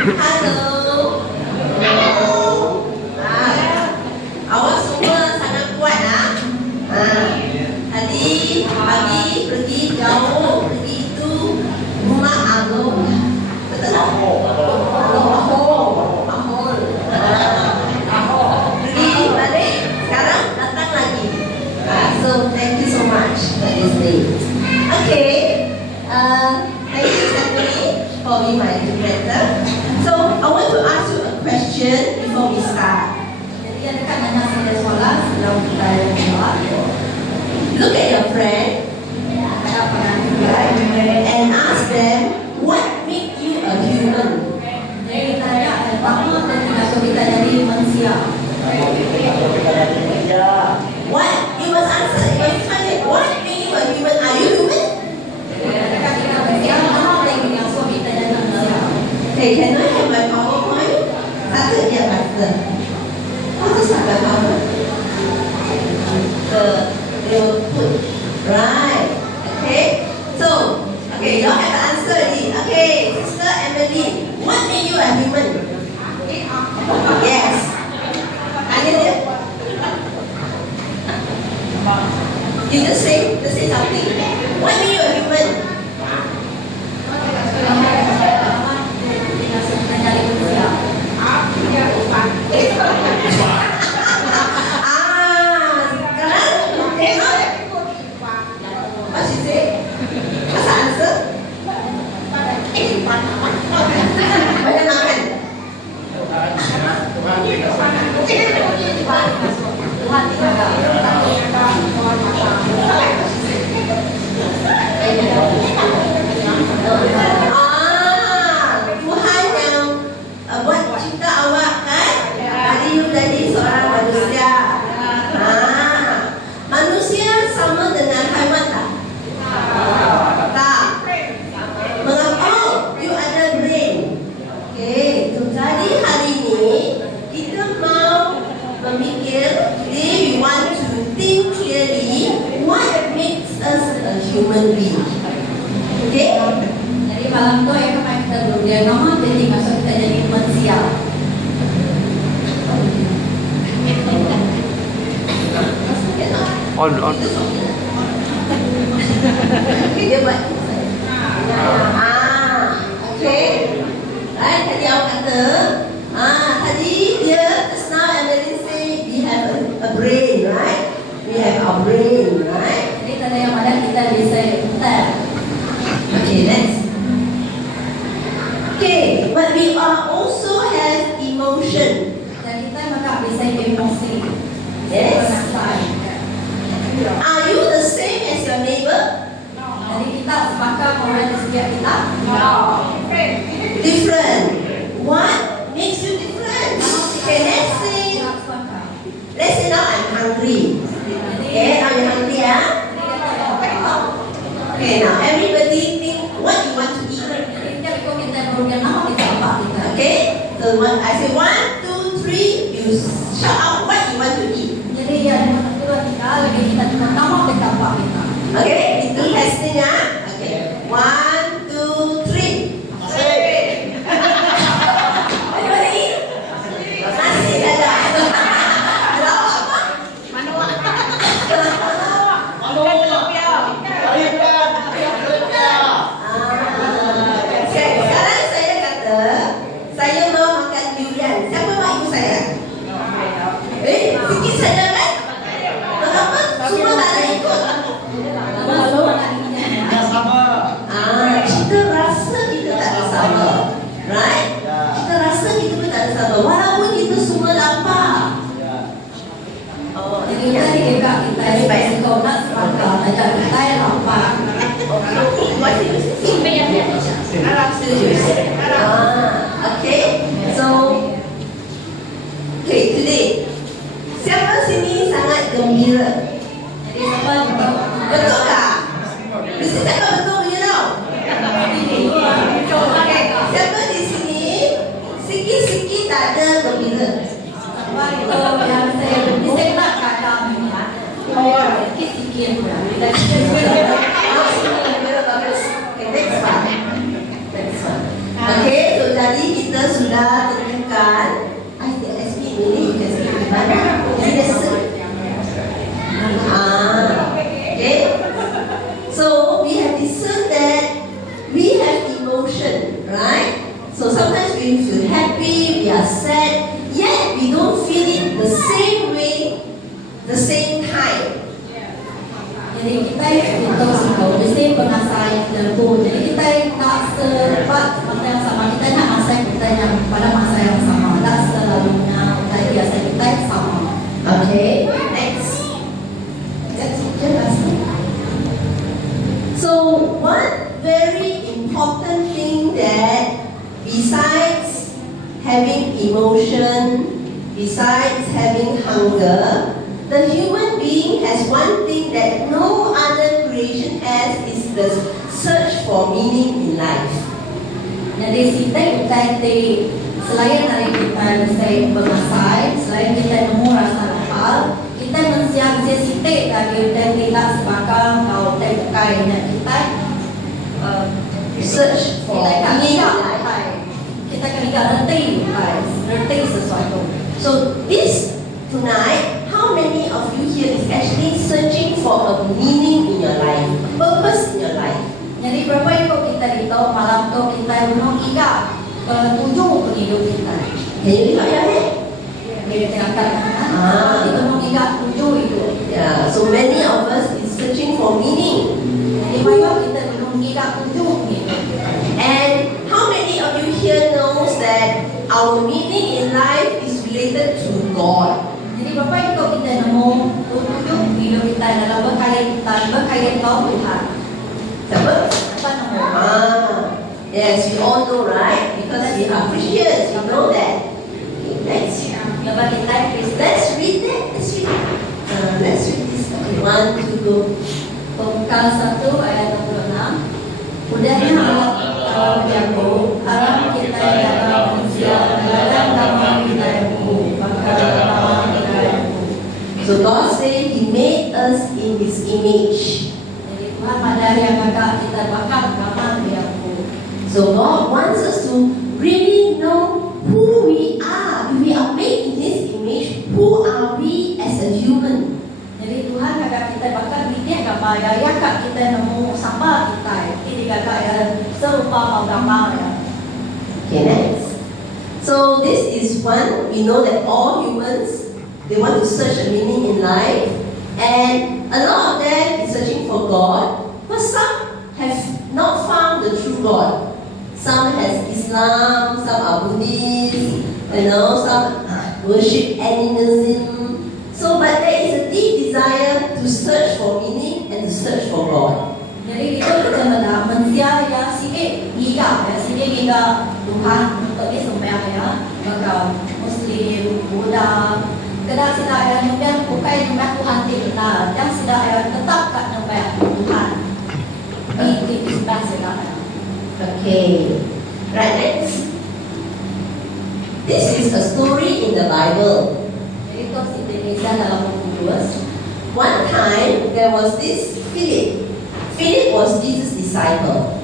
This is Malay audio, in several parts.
Halo. Halo. Awak semua sangat kuat tadi pagi pergi jauh, pergi itu rumah Agong. Betul tak? Pergi balik, sekarang datang lagi. So thank you so much for this day. Okay, thank you Stephanie for being my interpreter. So I want to ask you a question before we start. Jadi adakah nanya saya soalan sebelum kita jawab? Look at your friend and ask them what make you a human. Jadi tanya pertama ketika kita jadi manusia. What? You must answer. You must tanya. What make you a human? Are you human? Okay, can I have my PowerPoint? Satu je master. What is my PowerPoint? You put right. Okay. So, okay, you all have the answer already. Okay, Sister Emily, what make you a human? Yes. Tanya dia. You just say something. What make you a human? What she say? What's the answer? Banyak makan. Tuhan yang buat cipta awak kan? Tadi you jadi seorang manusia. Manusia sama dengan haiwan tak? Tak. Mengapa? You ada brain. Okay. So, jadi hari ini kita mau memikir. Today we want to think clearly what makes us a human being. Okay? Jadi malam tu yang kemarin kita belum dia nama, jadi masuk kita jadi manusia. On. Dia buat. Okay. Right, tadi awak kata, tadi dia just now Emeline say we have a brain, right? We have our brain, right? Jadi tadi yang mana kita bisa tell. Okay, next. Okay, but we are also have emotion. Dan kita maka bisa emosi. Yes. Are you the same as your neighbor? No. Jadi kita sepakat orang di sekitar kita? No. Different. What makes you different? Okay, let's say now I'm hungry. Okay, now you're hungry, yeah? Okay, now everybody think what you want to eat. Okay, so when I say 1, 2, 3, you shout out what you want to eat. Okay, itu testing ya. Okay, 1, 2, 3. What you want to eat? Nasi ada. Ada apa? Sekarang saya kata saya mau makan durian. Siapa mak ibu saya? kita sudah tentukan. I speak Malay, you can speak English. Okay. So we have discerned that we have emotion, right? So sometimes we feel happy, we are sad, yet we don't feel it the same way, the same time. Jadi kita itu mesti pengasai lembu. Jadi kita tak sempat masa yang sama. Kita nak masa kita yang pada masa yang sama. Tak selalunya kita biasa kita sama. Okay. Next. So one very important thing that besides having emotion, besides having hunger, the human being has one thing that no other creation has, is the search for meaning in life. Jadi kita selain dari kita mesti mengasai, selain kita nemu rasa lapar, kita mensiapkan site dari kita tidak sebagai kau terkai dan kita Search for meaning in life. Kita kena reti sesuatu. So this tonight, how many of you here is actually searching for a meaning in your life, a purpose in your life? Jadi berapa ikut kita itu malam tu kita renung ingat tujuh hidup kita. Can you lift up your hand? Kita itu mengingat tujuh itu. Yeah. So many of us is searching for meaning. Jadi berapa kita renung ingat tujuh hidup. And how many of you here knows that our meaning in life is related to God? Jadi berapa ikut kita nemu tujuh hidup kita dalam berkait Tuhan. Siapa? Kita nemu. Yes, we all know, right? Because we are Christians, we know that. Okay, next. Lepas kita Kristen. Let's read that. Let's read this. Okay, 1, 2, go. Pembukaan 1 ayat 26. Udahnya Allah menjago Arab kita adalah manusia dalam gambar kita yang maka dalam kita yang. So God said He made us in His image. Jadi Tuhan pada yang kakak kita bakal gambar yang. So God wants us to really know who we are. If we are made in His image, who are we as a human? Jadi Tuhan kakak kita bakal bikin gambar ya kak kita nemu sama kita. Ini kakak ya serupa mau gambar ya. Okay, next. So this is one. We know that all humans, they want to search a meaning in life, and a lot of them is searching for God, but some have not found the true God. Some has Islam, some are Buddhist, some worship animism. So, but there is a deep desire to search for meaning and to search for God. Jadi itu kita menang manusia yang sikit giga Tuhan untuk disembah ya. Maka Muslim, Buddha, kadang sila yang bukan nyembah Tuhan tidak, yang sila yang tetap tak nyembah Tuhan. Ini disembah sila. Okay, right, next. This is a story in the Bible. Jadi itu Indonesia dalam buku 2. One time, there was this Philip. Philip was Jesus' disciple.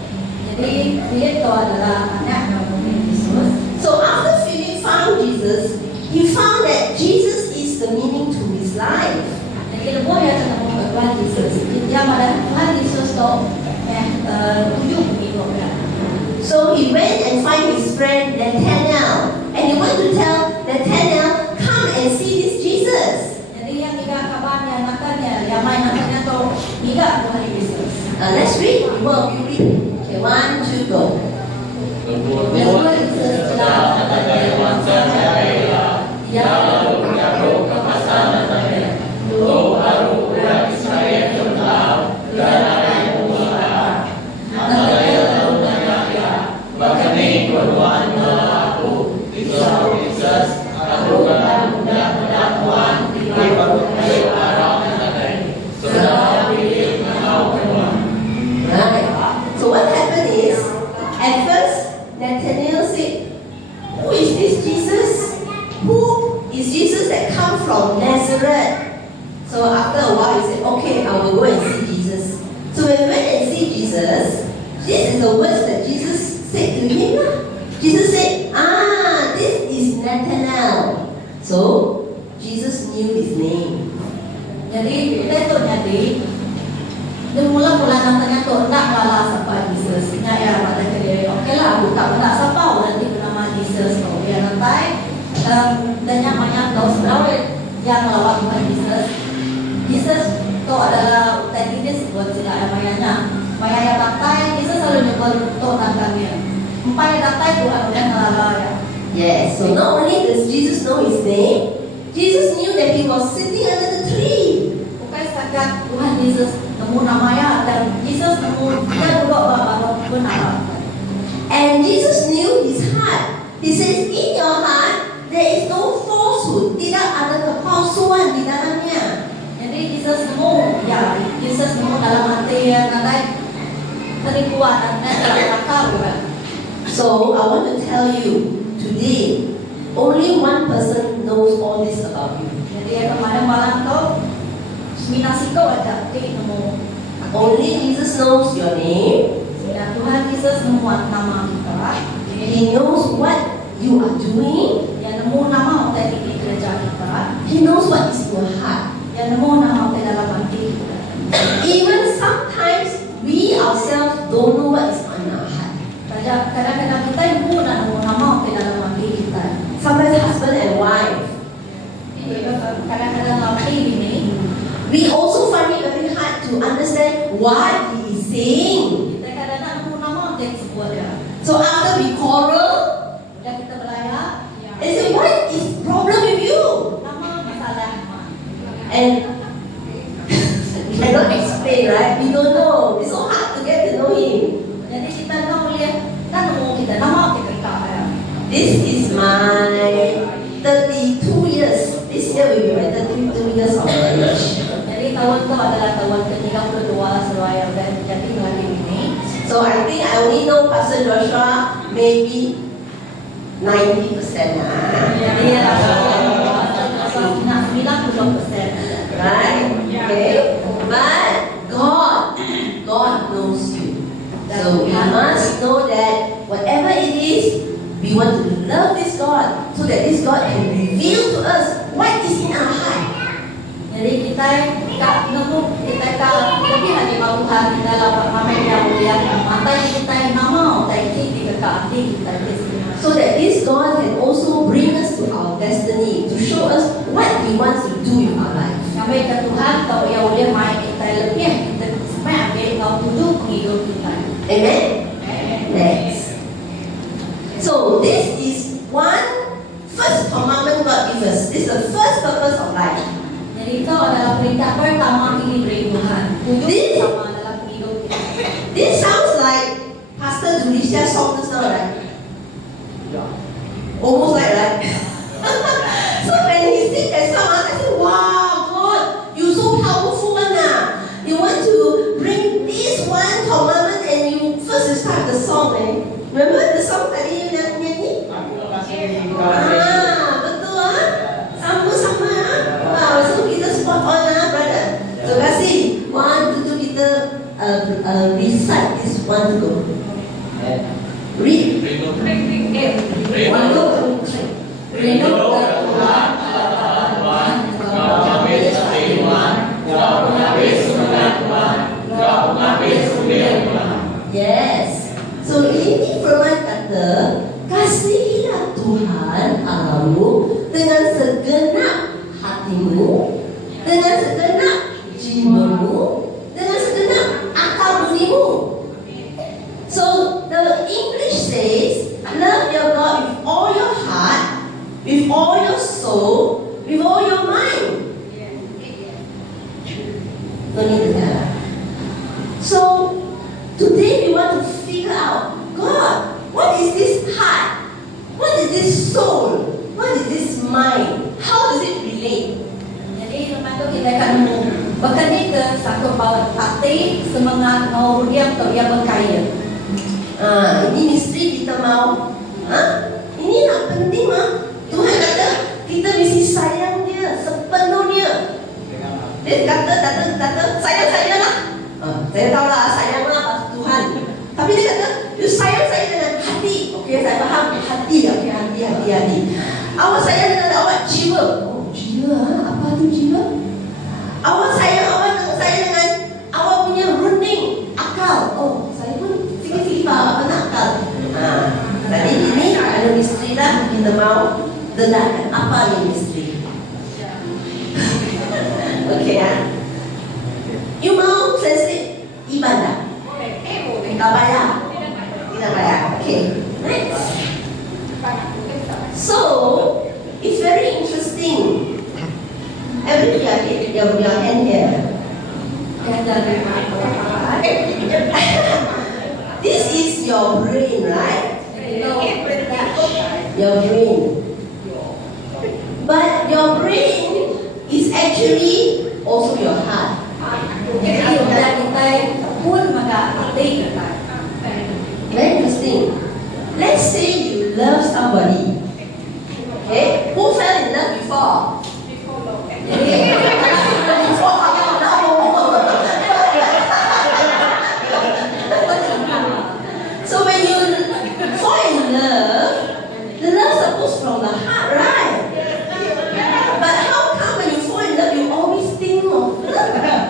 Jadi Philip itu adalah anak dari Yesus. So after Philip found Jesus, he found that Jesus is the meaning to his life. Jadi lepas dia ketemu Tuhan Yesus, dia pada Tuhan Yesus tu tujuh begitu kan. So he went and find his friend Nathanael, and he went to tell Nathanael, come and see this Jesus. Jadi yang tiga kabarnya nakanya, yang main nakanya tu tiga Tuhan Yesus. Let's read. Well, you read. Okay, 1, 2, go. Tuhan Yesus telah mengatakan dia lalu mengaruh ke pasar Nathanael. Dulu baru orang Israel tahu dan ada yang mengulang. Nathanael lalu menanya, bagaimana Tuhan aku disuruh Yesus aku benar-benar pendakwaan di baru kayu arah Nathanael. Saudara pilih menau kedua. Right. So what happened is, at first Nathanael said, who is this Jesus? Who is Jesus that come from Nazareth? So after a while he said, okay, I will go and see Jesus. So when we went and see Jesus, this is the words that Jesus said to him. Jesus said, Nathanael. So Jesus knew his name. Jadi kita itu jadi mula-mula namanya tu nak kalah sampai Jesus. Nya ya pada kediri. Okey lah, aku tak nak sapa nanti nama Jesus tu. Ya nanti dan yang banyak tahu seberapa yang melawat Tuhan Jesus. Jesus tu adalah tadi dia sebut tidak ada mayanya. Maya yang datai, Jesus selalu nyebut tu tentangnya. Empat yang datai Tuhan yang ngalala ya. Yes. So not only does Jesus know his name, Jesus knew that he was sitting under the tree. Bukan setakat Tuhan Yesus nemu namanya dan Yesus nemu dia duduk baru benar. And Jesus knew his heart. He says, in your heart there is no falsehood. Tidak ada kepalsuan di dalamnya. Jadi Yesus nemu, ya Yesus nemu dalam hati yang nanti penipuan dan dalam akal bukan. So I want to tell you today, only one person knows all this about you. Jadi yang kemarin malam tu minasiko ada di nemu. Only Jesus knows your name. Ya Tuhan Yesus nemu nama kita. He knows what you are doing. Yang nemu nama untuk di kerja kita. He knows what is in your heart. Yang nemu nama di dalam hati kita. Even sometimes we ourselves don't know what is on our heart. Kadang-kadang kita nemu nama di dalam hati kita. Sometimes husband and wife. Kadang-kadang laki ini. We also find it very hard to understand what he is saying. Kita kadang-kadang nemu nama dia sebuah dia. So after we quarrel, Udah kita beraya, they say, what is problem with you? nama masalah. And we cannot explain, right? We don't know. It's so hard to get to know him. Jadi kita tahu lihat, kita nemu kita nama kita ya. This is my 32 years. This year will be my 32 years of marriage. Jadi tahun itu adalah tahun ke-32 Suraya dan jadi hari ini. So I think I only know Pastor Joshua maybe 90%. Jadi ya, nak 90%. Right? Okay. But God knows you. So we must know that whatever it is, we want to love this God so that this God can reveal to us what is in our heart. Jadi kita tak nemu kita lebih hanya mahu Tuhan kita dalam ramai yang mulia mata kita nama kita di hati kita So that this God can also bring us to our destiny, to show us what He wants to do in our life. Sampai ke Tuhan tahu yang boleh main kita lebih kita semua ambil kau tujuh penghidup kita. Amen. Next. So this is one first commandment God gives us. This is the first purpose of life. Jadi itu adalah perintah pertama ini beri Tuhan. Tujuh sama dalam hidup kita. This sounds like Pastor Julisha song just now, right? Almost like that. So when he sing that song, I said, wow, God, you so powerful now. You want to bring this one commandment and you first start the song, eh? Remember the song tadi you nyanyi? Betul ah. Sama-sama ah. Wow, so kita spot on ah, brother. Terima kasih. One, two, kita recite this one to go. Read. One, two, three. Rindu ke Tuhan Allah Tuhan, Kau habis firman, Kau habis firman Tuhan, Kau habis firman Tuhan. Yes. So ini firman kata, kasihilah Tuhan Allahmu dengan segenap hatimu, dengan segenap jiwamu, dengan segenap akal budimu. So the English says, love your God with all your heart, with all your soul, with all your mind. Don't need to tell. So today we want to figure out, God, what is this heart? What is this soul? What is this mind? How does it relate? Jadi lepas tu kita akan berkini ke satu bawah hati semangat mau dia atau dia berkaya. Ini misteri kita mau. Ini nak penting mah. Tuhan kata kita mesti sayang dia sepenuhnya. Dia kata sayang lah. Saya tahu lah sayang lah Tuhan. Tapi dia kata you sayang saya dengan hati. Okey, saya faham hati. Okey, hati. Awak sayang dengan awak jiwa. Oh, jiwa, apa tu jiwa? Awak sayang dengan awak punya running akal. Oh, saya pun sikit-sikit faham apa akal. Tadi ini ada misteri lah, kita mau dengarkan apa ni misteri. Okey ya. You mau selesai ibadah? Tak payah. Tidak payah. Okay. Next. So, it's very interesting. Everybody, your hand here. This is your brain, right? Your brain. But your brain is actually also your heart. Jadi udah kita pun maka hati kita. Very interesting. Let's say you love somebody. Okay? Who fell in love before? Jadi Before no. So when you fall in love, the love supposed from the heart, right? But how come when you fall in love, you always think of love?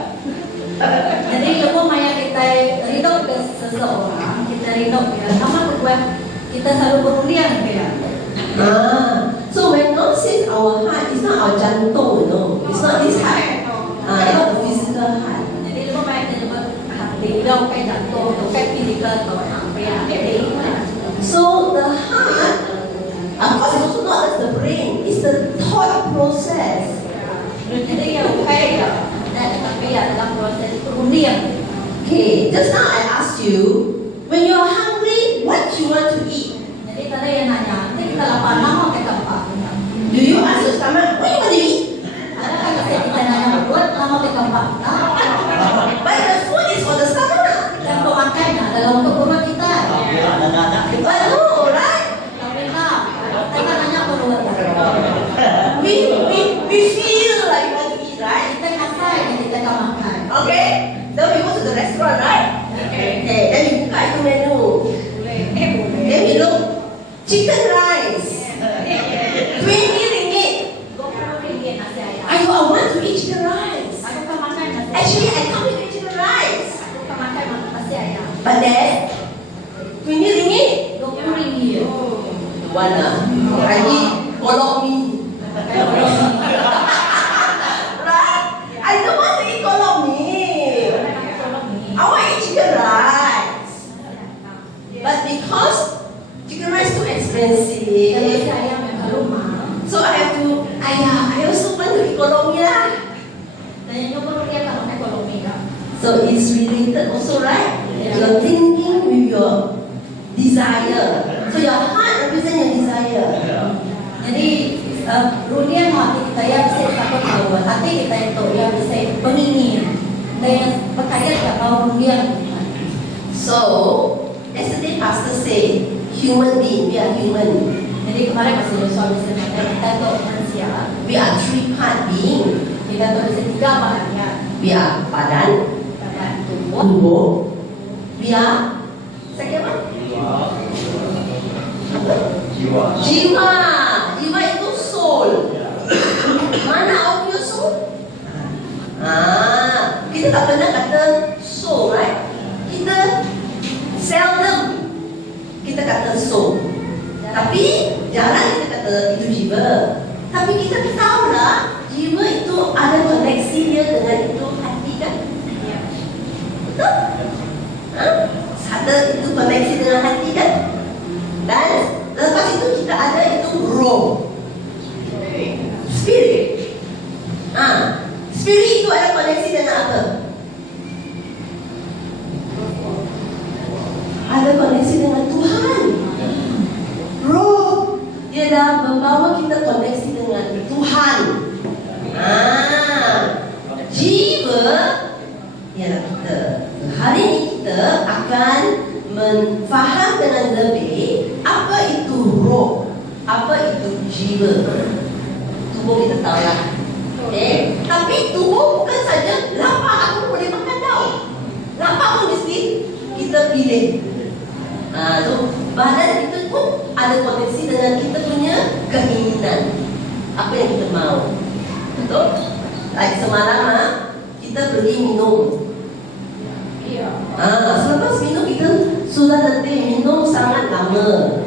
jadi lupa maya kita ridho ke seseorang, kita ridho ya sama kedua kita selalu berundian ya. So when God says our heart, it's not our jantung, you know. It's not this heart. It's not the physical heart. Jadi lupa maya kita nyebut hati, ridho ke jantung, atau ke physical atau apa ya. So the heart, of course, it's also not just the brain. It's the thought process. Jadi yang kayak ya, dan tapi ya dalam proses perundian. Okay, just now I asked you, when you're hungry, what you want to eat? Jadi tadi yang nanya, nanti kita lapar nama ke tempat. Do you ask your stomach, what you want to eat? Ada kan kita nanya buat nama ke tempat. But the food is for the stomach. Yang pemakainya adalah untuk perut kita. But no, right? Tapi tak, kita nanya perut. We feel like we want to eat, right? Kita kasih yang kita akan makan. Okay? Then we go to the restaurant, right? Okay. Then you buka itu menu. Then we look, chicken rice, 20 ringgit. Nasi ayam. I want to eat chicken rice. Aku kan makan nasi ayam. Actually, I can't eat chicken rice. Aku kan makan nasi ayam. But then, 20 ringgit. 20 ringgit. Mana? I eat kolok mie. Right? I don't want to eat kolok mie. I want to eat chicken rice. But because chicken rice too expensive, Nasi ayam yang rumah. so I have to, I also want to eat kolok mie lah. Dan yang perlu dia tak makan koloni kan. So it's related also, right? You're thinking with your desire. So your heart represents your desire. Jadi runian hati kita yang bisa satu tahu, hati kita itu yang bisa pengingin. Dan yang berkaya tak tahu runian. So, yesterday pastor said, human being, we are human. Jadi kemarin masih ada suami sebenarnya kita itu manusia. We are three-part being. Kita itu bisa tiga bahannya. We are badan, Badan, tubuh, tubuh. We are second one? Jiwa. Jiwa. Jiwa itu soul. Mana our punya soul? Kita tak pernah kata soul, right? Kita seldom kita kata soul. Tapi jarang kita kata itu jiwa. Tapi kita tahu lah, jiwa itu ada koneksi dia dengan itu hati kan? Betul? Ada itu koneksi dengan hati kan? Dan lepas itu kita ada itu roh, spirit. Spirit itu ada koneksi dengan apa? Ada koneksi dengan Tuhan. Roh dia dah membawa kita koneksi dengan Tuhan. Jiwa ialah kita. Hari ini kita akan memfaham dengan lebih apa itu roh, apa itu jiwa. Tubuh kita tahu lah. Okay? Tapi tubuh bukan saja lapar aku boleh makan tau. Lapar pun mesti kita pilih. So badan kita pun ada koneksi dengan kita punya keinginan. Apa yang kita mau. Betul? Like semalam kita pergi minum. Selepas minum kita sudah letih, minum sangat lama.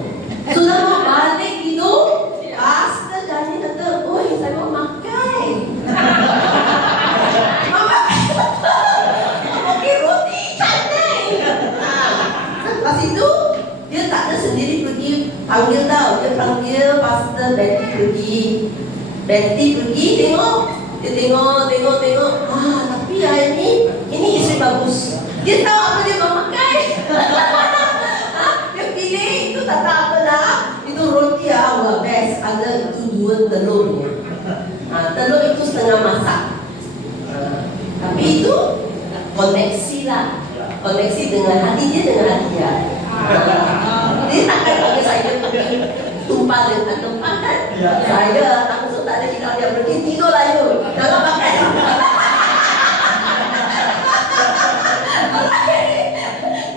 Sudah mau balik tidur, pastor janji kata, oi saya mau makan. Mama, okey roti cantik. Lepas itu dia tak ada sendiri pergi panggil tau, dia panggil pastor Betty pergi tengok. Dia tengok. Tapi hari ini isteri bagus. Dia tahu apa dia mau makan. Dia pilih itu tak tahu apa lah. Itu roti awal best. Ada itu 2 telurnya. Telur itu setengah masak. Tapi itu koneksi lah. Koneksi dengan hati dia dengan hati dia. Dia takkan bagi saya pergi tumpah dengan tempat kan. Saya langsung tak ada hidup dia pergi tidur lah you. Jangan makan.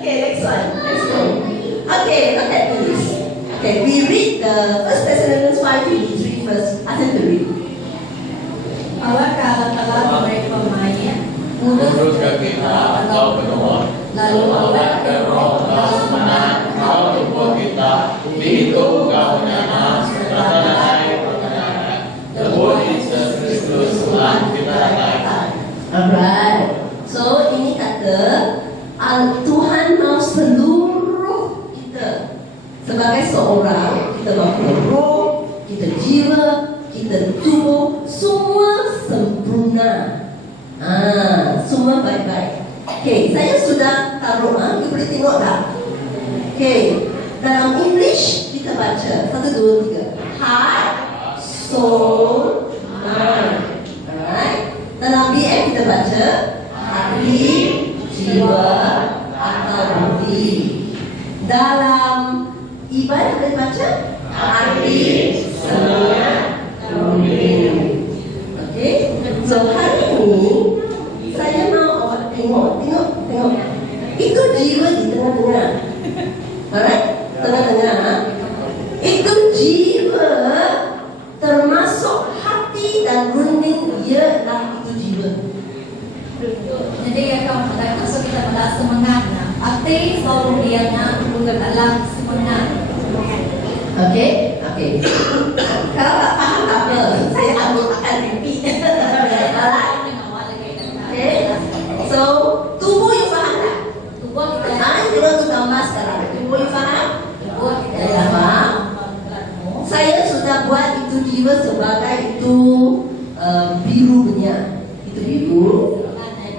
Okay, next one. Okay, look at this. Okay, we read the 1 Thessalonians 5:23 first. Ask to read. Awak kalau telah memberi pemainnya, Uruskan kita engkau penuh, lalu awak dan roh engkau semangat, engkau tubuh kita, itu engkau menyana, serta naik perkenanan. Tebus Yesus Kristus Tuhan kita naikkan. Alright. So ini kata Tuhan mau seluruh kita sebagai seorang, kita mahu roh, kita jiwa, kita tubuh, semua sempurna. Semua baik-baik. Okay, saya sudah taruh. You boleh tengok tak? Okay, dalam English kita baca 1, 2, 3. Heart, soul, mind. Alright. Dalam BM kita baca hati, jiwa, akal budi. Dalam ibadah kita baca hati, semangat, budi. Okay. So hari ini saya mau awak tengok. Itu jiwa di tengah-tengah. Alright, tengah-tengah. Itu jiwa termasuk hati dan runding dia adalah itu jiwa. jadi kalau kita pada semangatnya, hati selalu dianya juga dalam semangat. Okay. Kalau tak faham tak apa, saya akan repeat. Alright. Okay. So tubuh yang faham tak? Tubuh kita Kita tu gambar sekarang. Tubuh yang faham? tubuh kita Ya, faham. Saya sudah buat itu jiwa sebagai itu biru punya. Itu biru.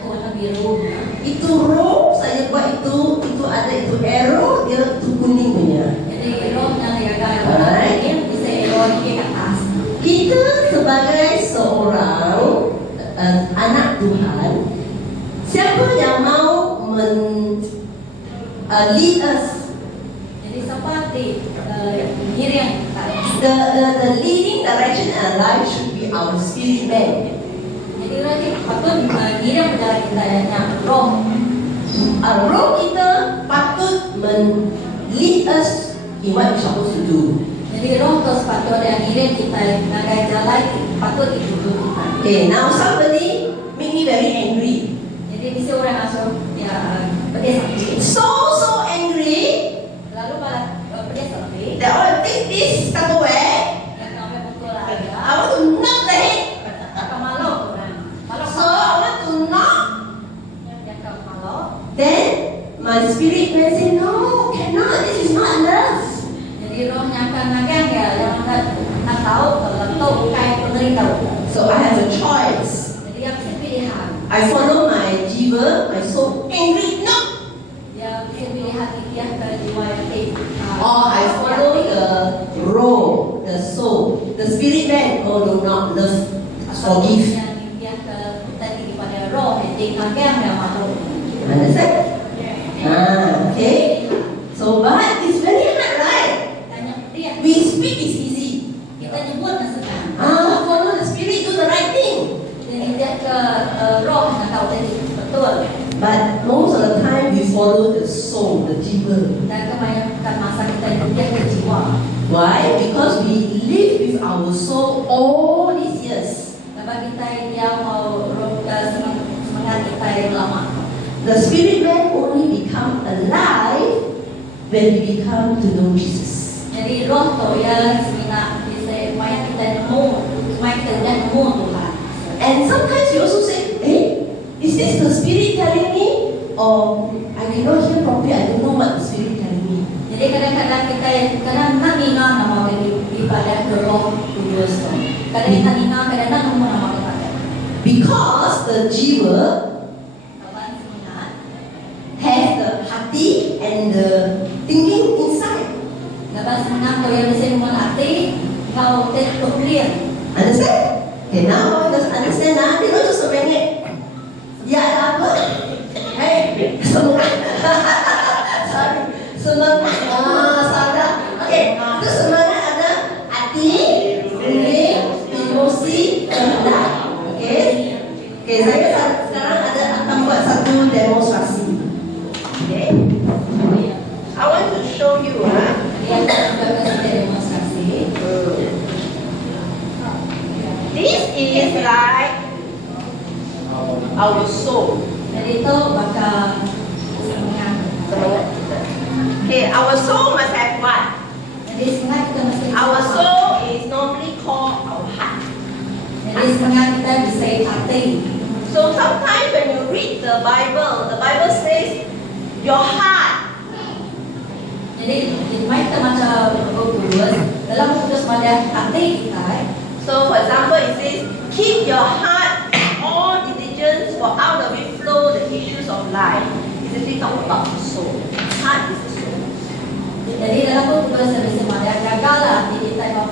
warna biru. Itu roh saya buat itu ada itu arrow dia itu kuning punya. Jadi rohnya dia bisa elok ke atas. Kita sebagai seorang anak Tuhan, siapa yang mau lead us? Jadi seperti diri yang The leading direction in our life should be our spirit man. jadi lagi patut diri yang berjalan kita yang roh. Roh kita patut lead us in what we're supposed to do. Jadi roh itu sepatutnya diri kita nagai jalan patut itu kita. Okay, now somebody make me very angry. Jadi bisa orang asal ya pedes sakit. So angry Lalu pada pedes sakit. that I want to take this Tupperware. Yang sampai betul lah I ya. want to knock the head. Ke malu orang. Malu So I want to knock. yang ke malu. Then my spirit man say, no, cannot. This is not love. Jadi rohnya akan nagang ya yang nak tahu kalau tahu kayak penerita. So I have a choice. Jadi yang bisa pilihan. I follow my jiwa, my soul, angry, no. Dia bisa pilih hati dia ke jiwa yang Or I follow the roh, the soul, the spirit man. Oh, do not love, forgive. Dia ke tadi kepada roh yang nagang yang malu. Understand? Okay. So, but it's very hard, right? Tanya dia. We speak is easy. Kita nyebut senang. Follow the spirit, do the right thing. Jadi dia ke roh yang tahu tadi betul. But most of the time, we follow the soul, the jiwa. Dan kebanyakan masa kita dia ke jiwa. Why? Because we live with our soul all these years. Sebab kita yang mau semangat kita yang lama. The spirit man only become alive when we become to know Jesus. Jadi roh tu yang sebenarnya bisa supaya kita nemu, supaya kita nemu Tuhan. And sometimes you also say, is this the spirit telling me? Or I cannot hear properly, I don't know what the spirit telling me. Jadi kadang-kadang kita kadang-kadang ingat nama daripada roh kudus tu. Kadang kita ingat, kadang-kadang nemu nama daripada. Because the jiwa Kawan semangat. has the hati and the thinking inside. Lepas semangat tu yang bisa mengerti, kau terpikir. Understand? Okay, now just understand now. Dia tu sebenarnya dia ada apa? Semangat. Sorry, semangat. Salah. Okay, itu semangat ada hati, feeling, emosi, kehendak. Okay, saya sekarang akan buat satu demonstrasi. Okay, I want to show you. Yang juga kasih demonstrasi. This is like our soul. Jadi itu bakal semangat. Semangat kita. Okay, our soul must have what? Jadi semangat kita mesti. Our soul is normally called our heart. Jadi semangat kita bisa hati. So sometimes when you read the Bible says your heart. Jadi kita macam kudus dalam kudus pada hati kita. So for example, it says keep your heart all diligence, for out of it flow the issues of life. It's actually talking about the soul. Heart is the soul. Jadi dalam kudus bisa pada jagalah hati kita yang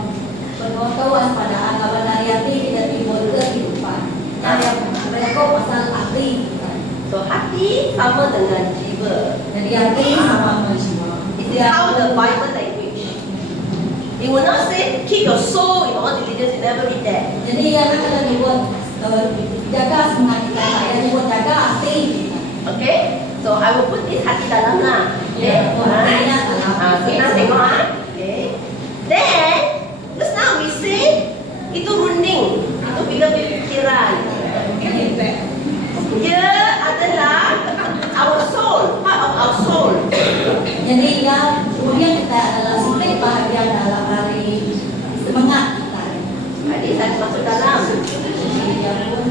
berkontuan pada anggapan dari hati kita timbul kehidupan. Yang berlaku pasal hati kita. So hati sama dengan jiwa. Jadi hati sama jiwa. It is how the Bible language. It will not say keep your soul in all diligence. It never read that. Jadi yang akan dibuat jaga semangat kita, yang dibuat jaga hati kita. Okay? So I will put this hati dalam lah. Ya, hatinya dalam. Kita tengok Okay. Then just now we say itu runding, itu pikiran. Dia adalah our soul, part of our soul. Jadi yang kemudian kita adalah setiap bahagian dalam hari semangat kita. Tadi saya masuk dalam. Jadi dia pun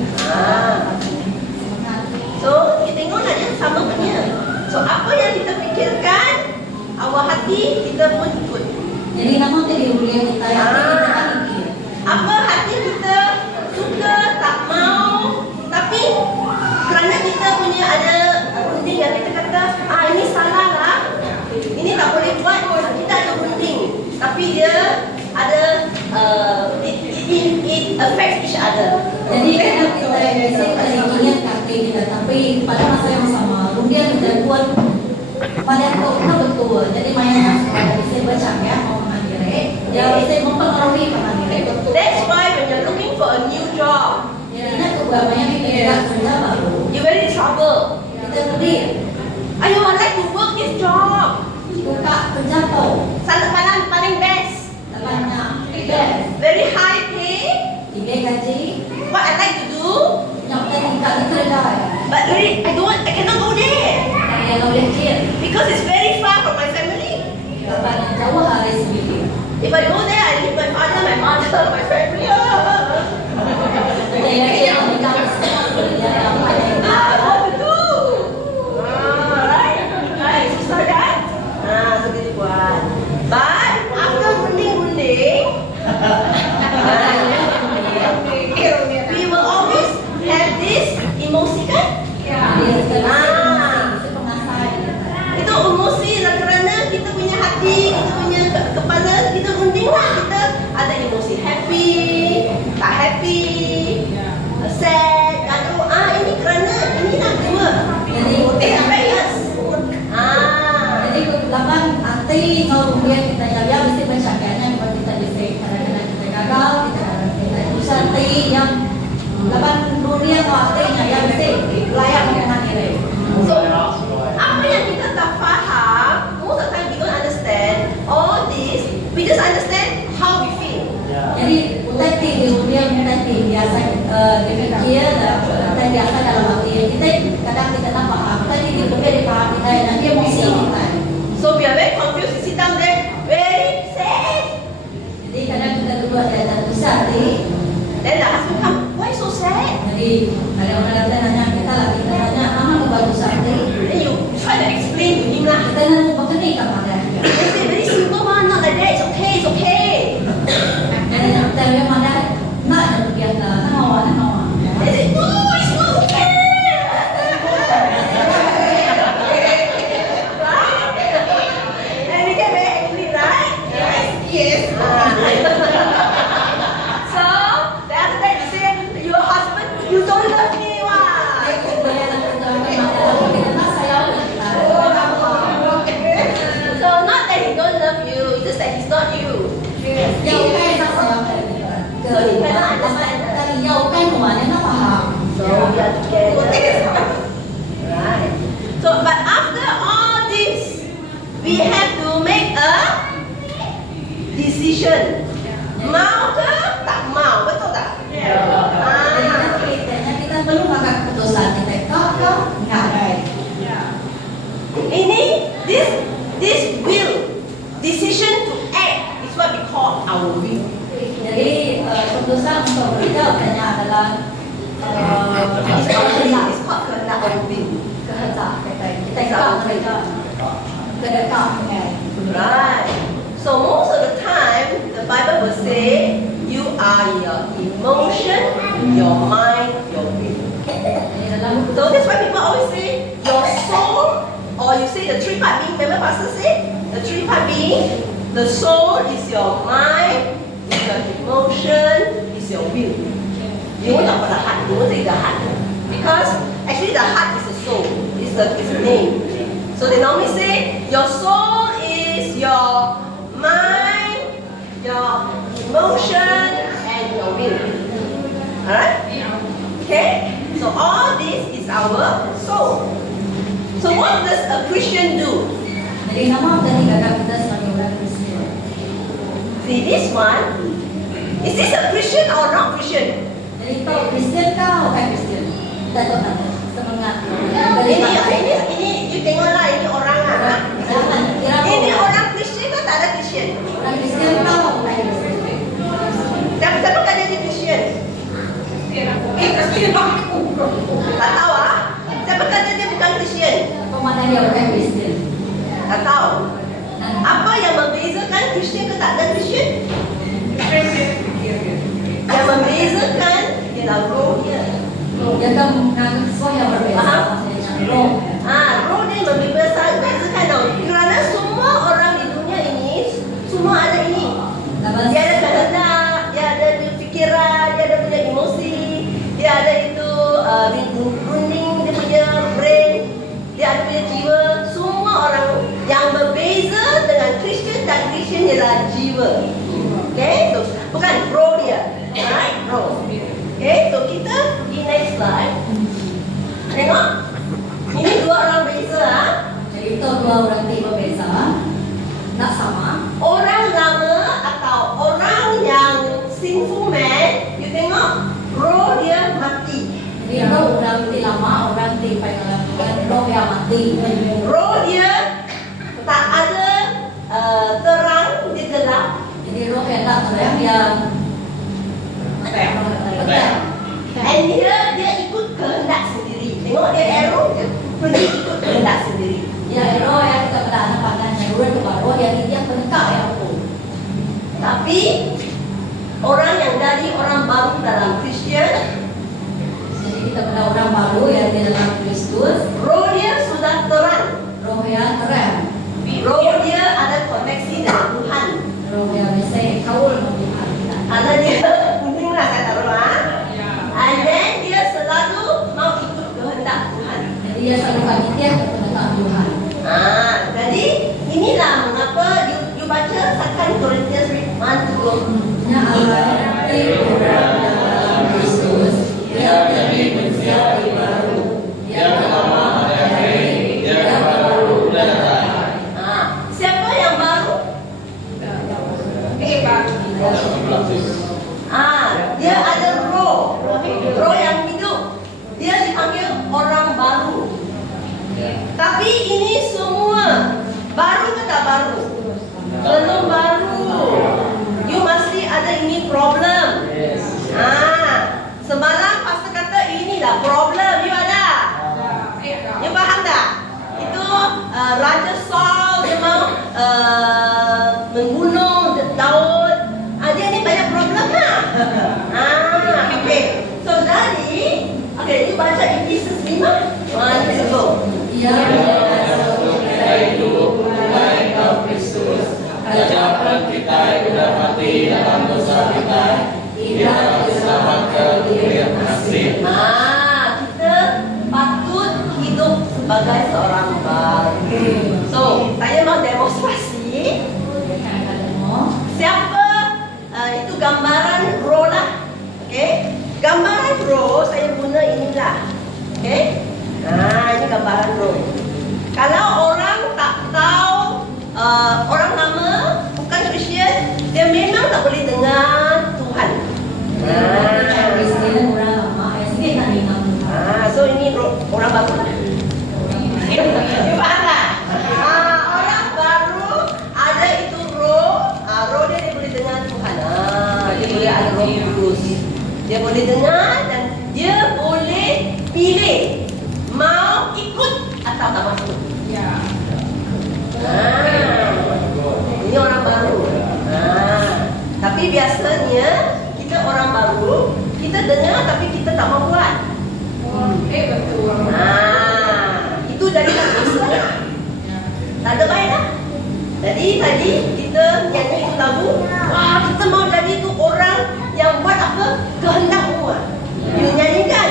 semangat. So kita tengoklah dia sama punya. So apa yang kita fikirkan, our hati kita pun ikut. Jadi namun tadi kemudian kita yang kita kan mikir. Apa hati kita suka tak mau, tapi kerana kita punya ada runding yang kita kata ini salah lah, ini tak boleh buat, kita ada runding, tapi dia ada it affects each other. Jadi kadang kita bisa ingat hati kita, tapi pada masa yang sama kemudian kita buat pada kita betul. Jadi mainnya bisa bercakap mau mengakhiri, dia bisa mempengaruhi mengakhiri. That's why when you're looking for a new job, Jadi nak buat banyak kita kerja baru. you're very in trouble. Kita berdiri, Ayo, I like to work this job. buka kerja tu, Paling best, banyak, best, very high pay. tiga gaji, What I like to do, yang kita tinggal di kerja. but I cannot go there Yang boleh kira, because it's very far from my family. kapan jauh hari sendiri. If I go there, I leave my father, my mother, my family. Kita yang kira kita kerja yang banyak. What to do? Right, susah kan? So kita buat. But after runding, we will always have this emosi kan? Itu emosi lah kerana kita punya hati, kita punya kepala, kita runding lah, kita ada emosi happy, just understand how we feel. Jadi tadi di dunia tadi biasa dipikir dan biasa dalam hati kita kadang kita tak paham. Tadi di dunia dipahami kita nanti emosi kita. So we are very confused. We sit down there, very sad. Jadi kadang kita duduk ada satu sedih. Then the husband come, why so sad? Jadi ada orang datang nanya kita lah, kita tanya apa baru sedih. Then you try to explain to him lah. Kita nak begini kepada dia. They say very simple one, not like that. It's okay, it's okay. Jadi kita memang nak biasa, nak awak. They say no, it's not okay. And we get very angry, right? Yes. So then after that you say, your husband, you don't love me, wah. So not that he don't love you, it's just that he's not you. So he cannot understand. So we are together. Right. So but after all this, we have to make a decision. Mau ke tak mau, betul tak? Ini this will, decision to act is what we call our will. Jadi keputusan untuk berita adalah It's called kehendak or will. kehendak kita kehendak Right. So most of the time, the Bible will say, you are your emotion, your mind, your will. So that's why people always say, your soul, or you say the three-part being. Remember Pastor said? The three-part being, the soul is your mind, is your emotion, is your will. You won't talk about the heart, you won't say the heart. Because actually the heart is the soul, it's the name. So they normally say, your soul is your mind, your emotion, and your will. Alright? Okay? So all this is our soul. So what does a Christian do? Jadi nama tadi kakak kita sebagai orang Kristen. See this one? Is this a Christian or not Christian? Jadi tahu Kristen kah bukan Kristen? Kita tahu tak? Semangat. Ini you tengoklah ini orang ah. Jangan kira Ini orang Christian ke tak ada Christian? orang Kristen kah bukan Kristen? Siapa kata dia Christian? Tak tahu ah. Siapa kata dia bukan Christian? Pemana dia bukan Kristen? Tak tahu. Apa yang membezakan Christian ke tak ada Christian? Yang membezakan ialah rohnya. Dia kan mengaku sesuatu yang berbeza. Roh. Roh dia membezakan tau. Kerana semua orang di dunia ini semua ada ini. Dia ada kehendak, dia ada fikiran, dia ada punya emosi, dia ada itu running dia punya brain, dia ada punya jiwa. Semua orang yang berbeza dengan Christian dan Christian ialah jiwa. Okay, so bukan roh dia, right? Roh. Okay, so kita pergi next slide. Tengok, ini dua orang beza. Jadi itu dua orang tipe berbeza. Tak sama. Orang lama atau orang yang sinful man, you tengok roh dia mati. Jadi roh orang ti lama, orang ti pengalaman, roh yang mati. Roh dia tak ada terang, dia gelap. Jadi roh yang tak terang yang And dia ikut kehendak sendiri. Tengok dia arrow, dia pergi ikut kehendak sendiri. ya roh yang kita pernah pandang yang roh yang dia penekak yang aku. Tapi orang yang dari orang baru dalam Kristian, Jadi kita pernah orang baru yang di dalam Kristus, roh dia sudah terang. roh yang terang, Roh dia ada koneksi dengan Tuhan. roh yang bisa kaul dengan Tuhan. Karena dia kuning lah kata roh. And then dia selalu mau ikut kehendak Tuhan. Jadi dia selalu panitia kepada Tuhan. Jadi inilah mengapa you baca 2 Korintians 1:20. Ya Allah, orang dalam Kristus, dia menjadi manusia baru. Dia lama ada hari, dia baru datang. Siapa yang baru? Dia ada roh yang hidup. Dia dipanggil orang baru. Tapi ini semua baru ke tak baru? Belum baru. You mesti ada ini problem. Semalam pastor kata inilah problem. You ada? You faham tak? Itu Raja Saul dia mau membunuh Daud. Dia ni banyak problem lah. Okay. So jadi, okay, you baca Efesus 5. Let's go. Ya, kita hidup mulai ke Kristus. Hadapan kita sudah mati dalam dosa kita. Kita diselamatkan oleh kasih. Kita patut hidup sebagai seorang baru. So, saya mau demonstrasi. Siapa? Itu gambaran roh lah. Okay? Gambaran roh saya guna inilah. Okay? Ini gambaran roh. Kalau orang tak tahu, orang lama bukan Kristian, dia memang tak boleh dengar Tuhan. Kristian orang lama, sikit tak dengar. So ini orang baru. Faham tak? Orang baru ada itu roh. Roh dia boleh dengar Tuhan. Dia boleh ada roh kudus. Dia boleh dengar dan dia boleh pilih mau ikut atau tak masuk. Ini orang baru. Tapi biasanya kita orang baru, kita dengar tapi kita tak mau buat. Betul. Itu jadi tak dosa. Tak ada baik lah. Jadi tadi kita nyanyi itu lagu. Wah, kita mau jadi tu orang yang buat apa? Kehendak Allah. You nyanyikan.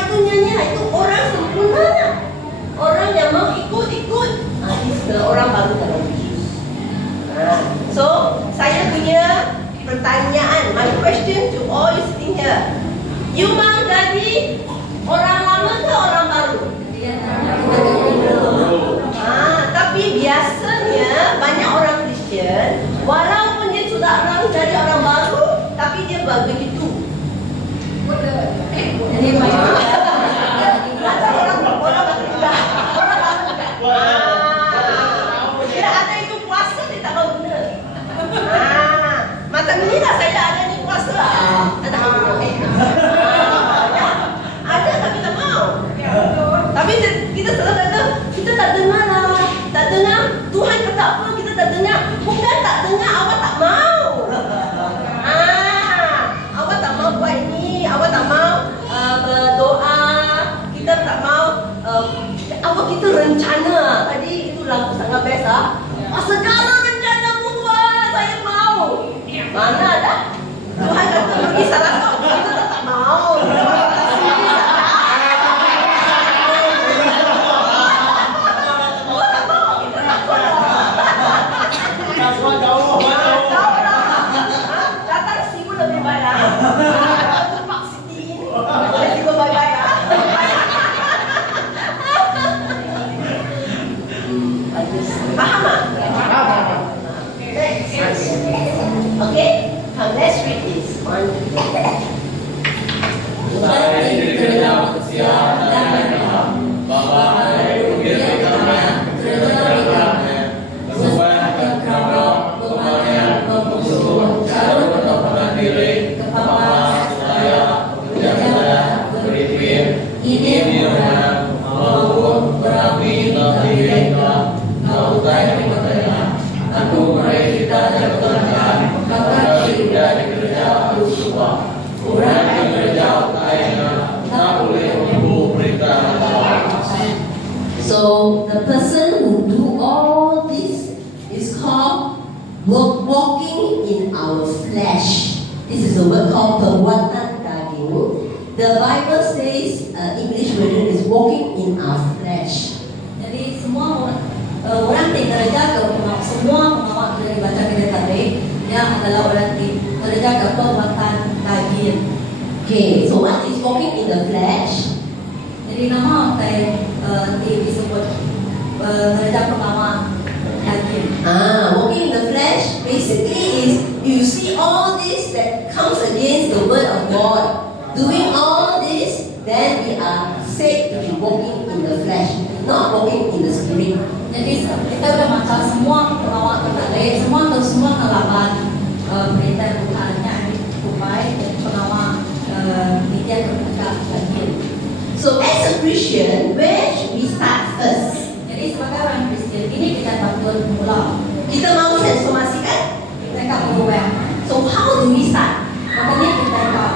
Itu nyanyi lah. Itu orang sempurna. Orang yang mau ikut-ikut. Itu orang baru dalam Yesus. So, saya punya pertanyaan. My question to all you sitting here. You mau jadi orang lama ke orang baru? Tapi biasanya banyak orang Kristian, walaupun dia sudah orang jadi orang baru, tapi dia buat begitu. Jadi macam Ada orang baru juga. Dia ada itu puasa dia tak mau guna. Macam ni lah saya ada ni puasa. Ada tapi tak mau. Tapi kita selalu kata kita tak dengar lah. Tak dengar Tuhan kata apa kita tak dengar. Bukan tak dengar awak tak mau. Awak tak mau buat ini. Awak tak mau berdoa. Kita tak mau awak kita rencana. Tadi itu lagu sangat best lah. Segala rencana Tuhan saya mau. Mana ada? Tuhan kata pergi salah kau. Kita tak mau. Datang sibu lebih baik lah. Pak Siti ini boleh sibu baik-baik lah. Faham tak? Okay, let's read this. Saya diberikan manusia dan mereka bahwa dari kebiasaannya terjadinya sesuai dengan kemarian musuh cara bertahan diri kepala saya berjalan berpikir ini dengan mau berapi tapi mereka tahu tak percaya aku mereka jatuhkan kepada sudah dikerja lupa orang dikerja kaya tak boleh menunggu perintah Allah. So the person who do all this is called walking in our flesh. This is a word called perbuatan daging. The Bible says English version is walking in our flesh. Jadi semua orang kerja semua mengawal dari baca kita tadi yang adalah orang kerja ke perbuatan daging. Okay, so what is walking in the flesh? Jadi nama disebut kerja pertama daging. Walking in the flesh basically you see all this that comes against the word of God, doing all this, then we are said to be walking in the flesh, not walking in the spirit. Jadi kita udah macam semua pengawal terkait, semua ngelawan perintah Tuhan yang diupai dan pengawal media terdekat lagi. So as a Christian, where should we start first? Jadi sebagai orang Kristen ini kita patut mula. Kita mau transformasikan? Kita akan berubah. So how do we start? Makanya kita akan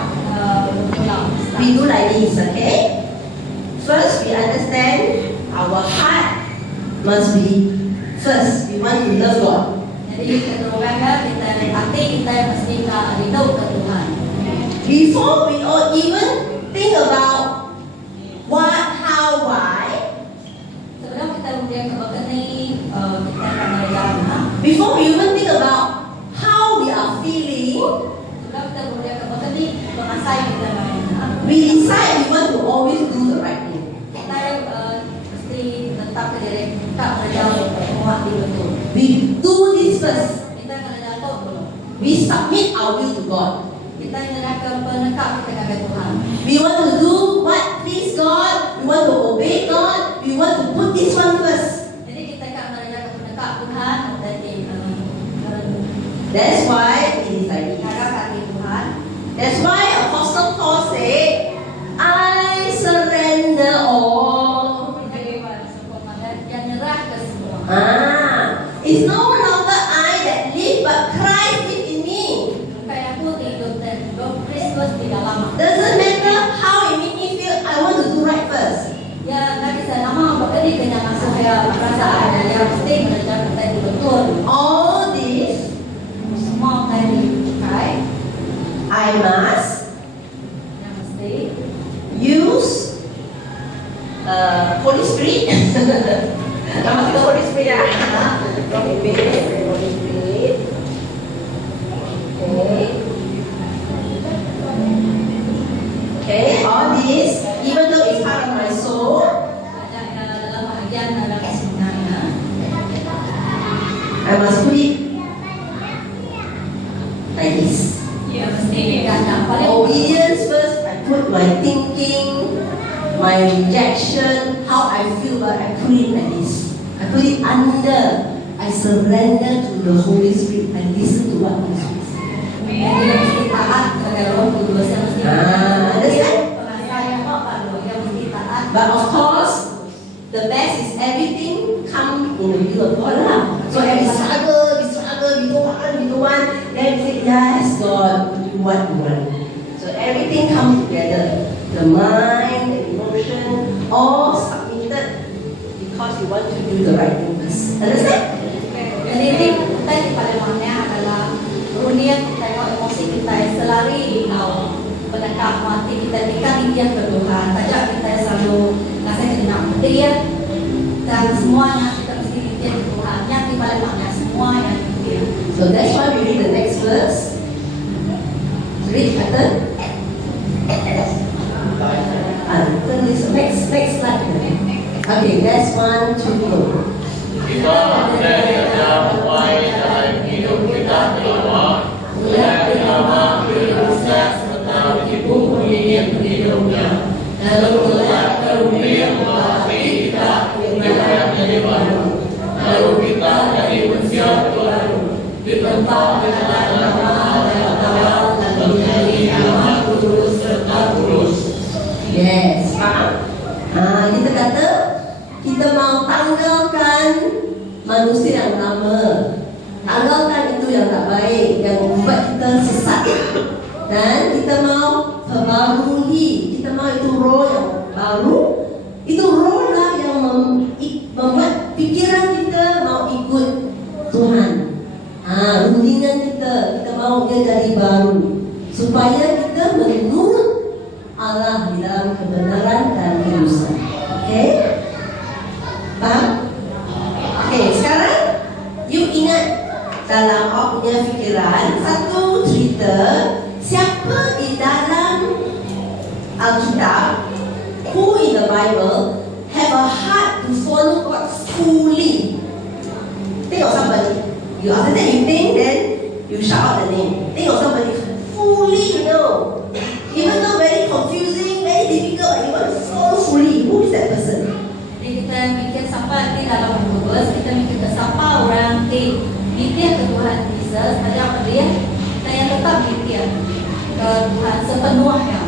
mula. We do like this, okay? First, we understand our heart must be first. We want to love God. Jadi kita berubah, kita hati kita mesti beritahu ke Tuhan. Before we all even think about what, how, why, Sebelum kita kemudian ke ini, kita akan melihat. before we even think about how we are feeling, Sebelum kita kemudian ke ini, mengasa kita mana. we decide we want to always do the right thing. Kita mesti tetap ke diri kita berjauh menghati betul. We do this first. Kita akan jatuh dulu. We submit our will to God. Kita akan penekap kita kepada Tuhan. We want to do what please God. We want to obey God. We want to put this one first. Jadi kita akan penekap Tuhan dan That's why it is like this. menjaga hati Tuhan. That's why Apostle Paul said, I surrender all. Jadi yang nyerah ke semua. It's no longer I that live, but Christ lives in me. Kayak aku hidup dan hidup Kristus di dalam aku. Doesn't matter how it make me feel, I want to do right first. Ya, nggak bisa nama bekerja dengan masuk ya perasaan dan yang penting menjaga kita itu betul. All this, Semua tadi kai I must yang mesti use Holy Spirit. Nama kita Holy Spirit ya. Okay, Holy Spirit. Okay, all this, even though it's part of my soul, ada dalam bahagian dalam sebenarnya. I must put it like this. Ya mesti yang paling Obedience first, I put my thinking, my rejection, how I feel, but I put it like this. I put it under. I surrender to the Holy Spirit. I listen to what Holy Spirit says. yang mesti taat kepada Roh Kudus yang mesti Understand? yang apa loh yang mesti taat. But of course, the best is everything come in the will of God lah. So every struggle, we don't want, then we say, yes, God, do what you want. So everything comes together. The mind, the emotion, all submitted because you want to do the right thing first. Understand? Jadi ini kita di Palembangnya adalah runian kita tengok emosi kita selari menekap hati kita ikan dia ke Tuhan. Tajak kita selalu rasa kena dia dan semuanya kita mesti dia ke Tuhan. Yang di Palembangnya semua yang dia. So that's why we read the next verse. Read pattern. Turn this next slide. Okay, that's 1, 2, go. Kita belajar supaya dalam hidup kita terlama, lama berusaha serta ibu mengingat hidupnya, lalu telah kemudian melatih kita dengan menjadi baru, lalu kita dari manusia baru, ditempah dengan nama Allah dan menjadi nama kudus serta tulus. Yes, faham? Kita kata kita mau tanggalkan manusia yang lama, tanggalkan itu yang tak baik, yang membuat kita sesat, dan kita mau perbarui, kita mau itu roh yang baru, itu roh lah yang membuat pikiran kita mau ikut Tuhan. Rundingan kita mau dia jadi baru, supaya kita menurut Allah di dalam kebenaran dan kerusakan. Okay? Faham? Okay, sekarang you ingat dalam awak punya fikiran satu cerita siapa di dalam Alkitab, who in the Bible have a heart to follow God fully. Tengok somebody. You after that you think, then you shout out the name. Tengok somebody fully, you know. Even though very confusing, very difficult, but you want to so fully. Who is that person? Jadi kita mikir siapa di dalam Kudus, kita mikir siapa orang di mikir ke Tuhan Yesus, ada apa dia? Kita yang tetap mikir ke Tuhan sepenuhnya.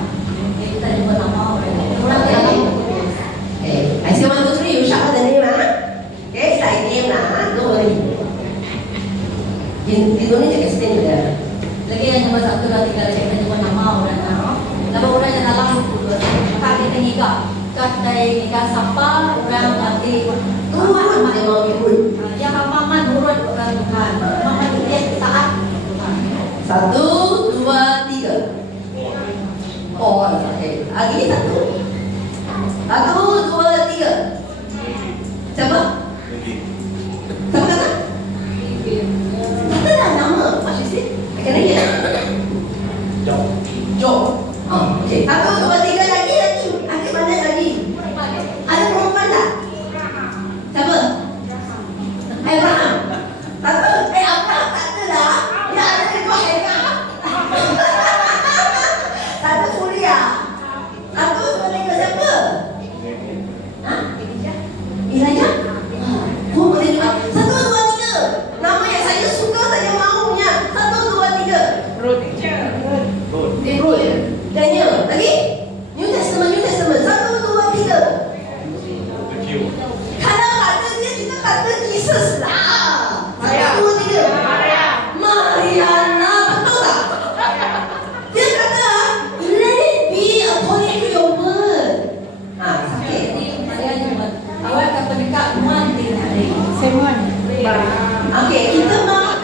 Jadi kita juga tak mau orang di dalam Kudus. Okay, I say 1, 2, 3, you shout out the name lah. Okay, it's like name lah, don't worry. You don't need to explain to them. Lagi yang nombor 1, 2, 3, kita juga tak mau orang dalam. Lalu orang yang dalam Kudus, maka kita nikah. Dari nikah siapa orang nanti Tuhan yang mau ikut. yang aman nurut kepada Tuhan, aman dia taat Tuhan. 1, 2, 3. Oh, okay. Lagi 1. 1, 2, 3. Siapa? Siapa kata? Kata lah nama. What she say? I can hear. Job. Oh, okay. 1, 2, 3 lagi. Akhir mana lagi? Ada perempuan tak? Siapa? Abraham. Satu. Abraham tak ada lah. Dia ada kedua Hagar. Satu Furia. 1, 2, 3 siapa? Ha? Elijah? Oh, boleh juga. 1, 2, 3. Nama yang saya suka, saya maunya. 1, 2, 3. Ruth. Ruth. Daniel. Lagi? New Testament. 1, 2, 3. Kalau kata dia, kita kata Jesus lah. 1, 2, 3. Mariana. Betul tak? Dia kata, let it be according to your word. Sakit. Jadi Maria nyebut awak ke pendekat Tuhan tidak ada. Simon. Okey, kita mau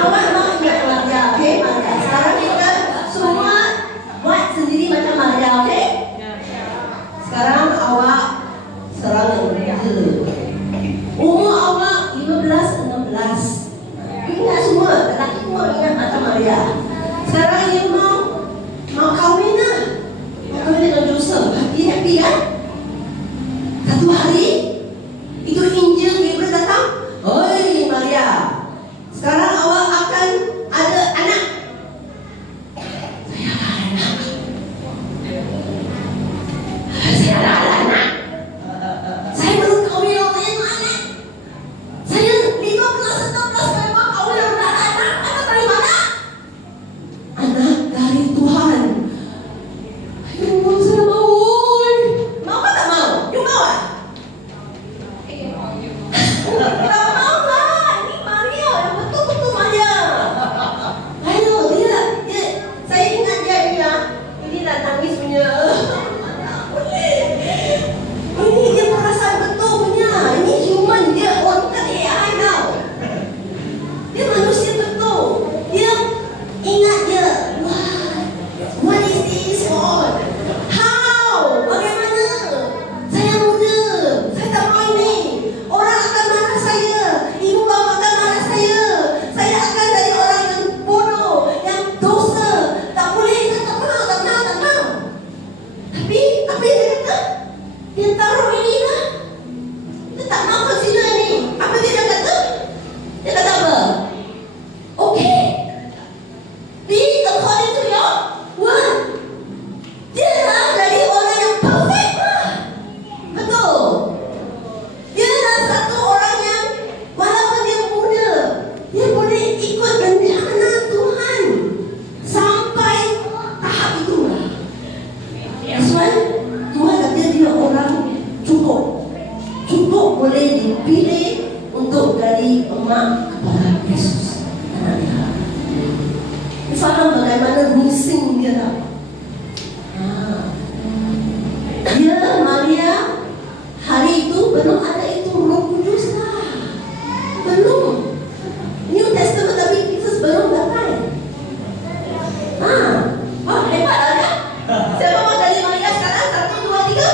awak mau ingat Maria, okey? Maria. Sekarang kita semua buat sendiri macam Maria, okey? Sekarang awak serangan dia. Umur awak 15, 16. Ingat semua, lelaki semua ingat macam Maria. Sekarang you mau kahwin lah. Mau kahwin dengan Joseph. Happy kan? Satu hari itu Injil Gabriel datang. Oi Maria, sekarang awak akan ada anak. Saya ada anak. Saya baru kahwin orang yang anak. Saya 15, 16 memang kahwin orang anak. Anak dari mana? Anak dari Tuhan. Ayo, saya mau. Mau apa tak mau? You mau tak? Tak mau lah. Ini Maria yang betul-betul Maria. Ayo, dia. Saya ingat dia ni lah. Ini dah nangis punya. Ini dia perasaan betul punya. Ini human dia. Oh, bukan AI tau. Dia manusia betul. Dia ingat dia. What is this Lord? How? Bagaimana? Saya muda. Saya tak mau ini. Orang akan marah saya. Ibu bapa akan marah saya. Saya akan jadi orang yang bodoh, yang dosa. Tak boleh, tak mau. Tapi, apa yang dia kata? Dia taruh ini lah. Dia tak mau consider ni. Apa dia dah kata? Dia kata apa? Okay. Be according to your word. Dia lah jadi orang yang perfect lah. Betul. Dia lah satu orang yang walaupun dia muda, dia boleh ikut rencana Tuhan sampai tahap itu lah. That's why Tuhan kata dia orang cukup. Cukup boleh dipilih untuk jadi emak kepada Yesus. Anak dia. Faham bagaimana missing dia tak? Dia Maria hari itu belum ada itu Roh Kudus lah. Belum. New Testament tapi Yesus belum datang. Hebat lah kan? Siapa mau jadi Maria sekarang? 1, 2, 3.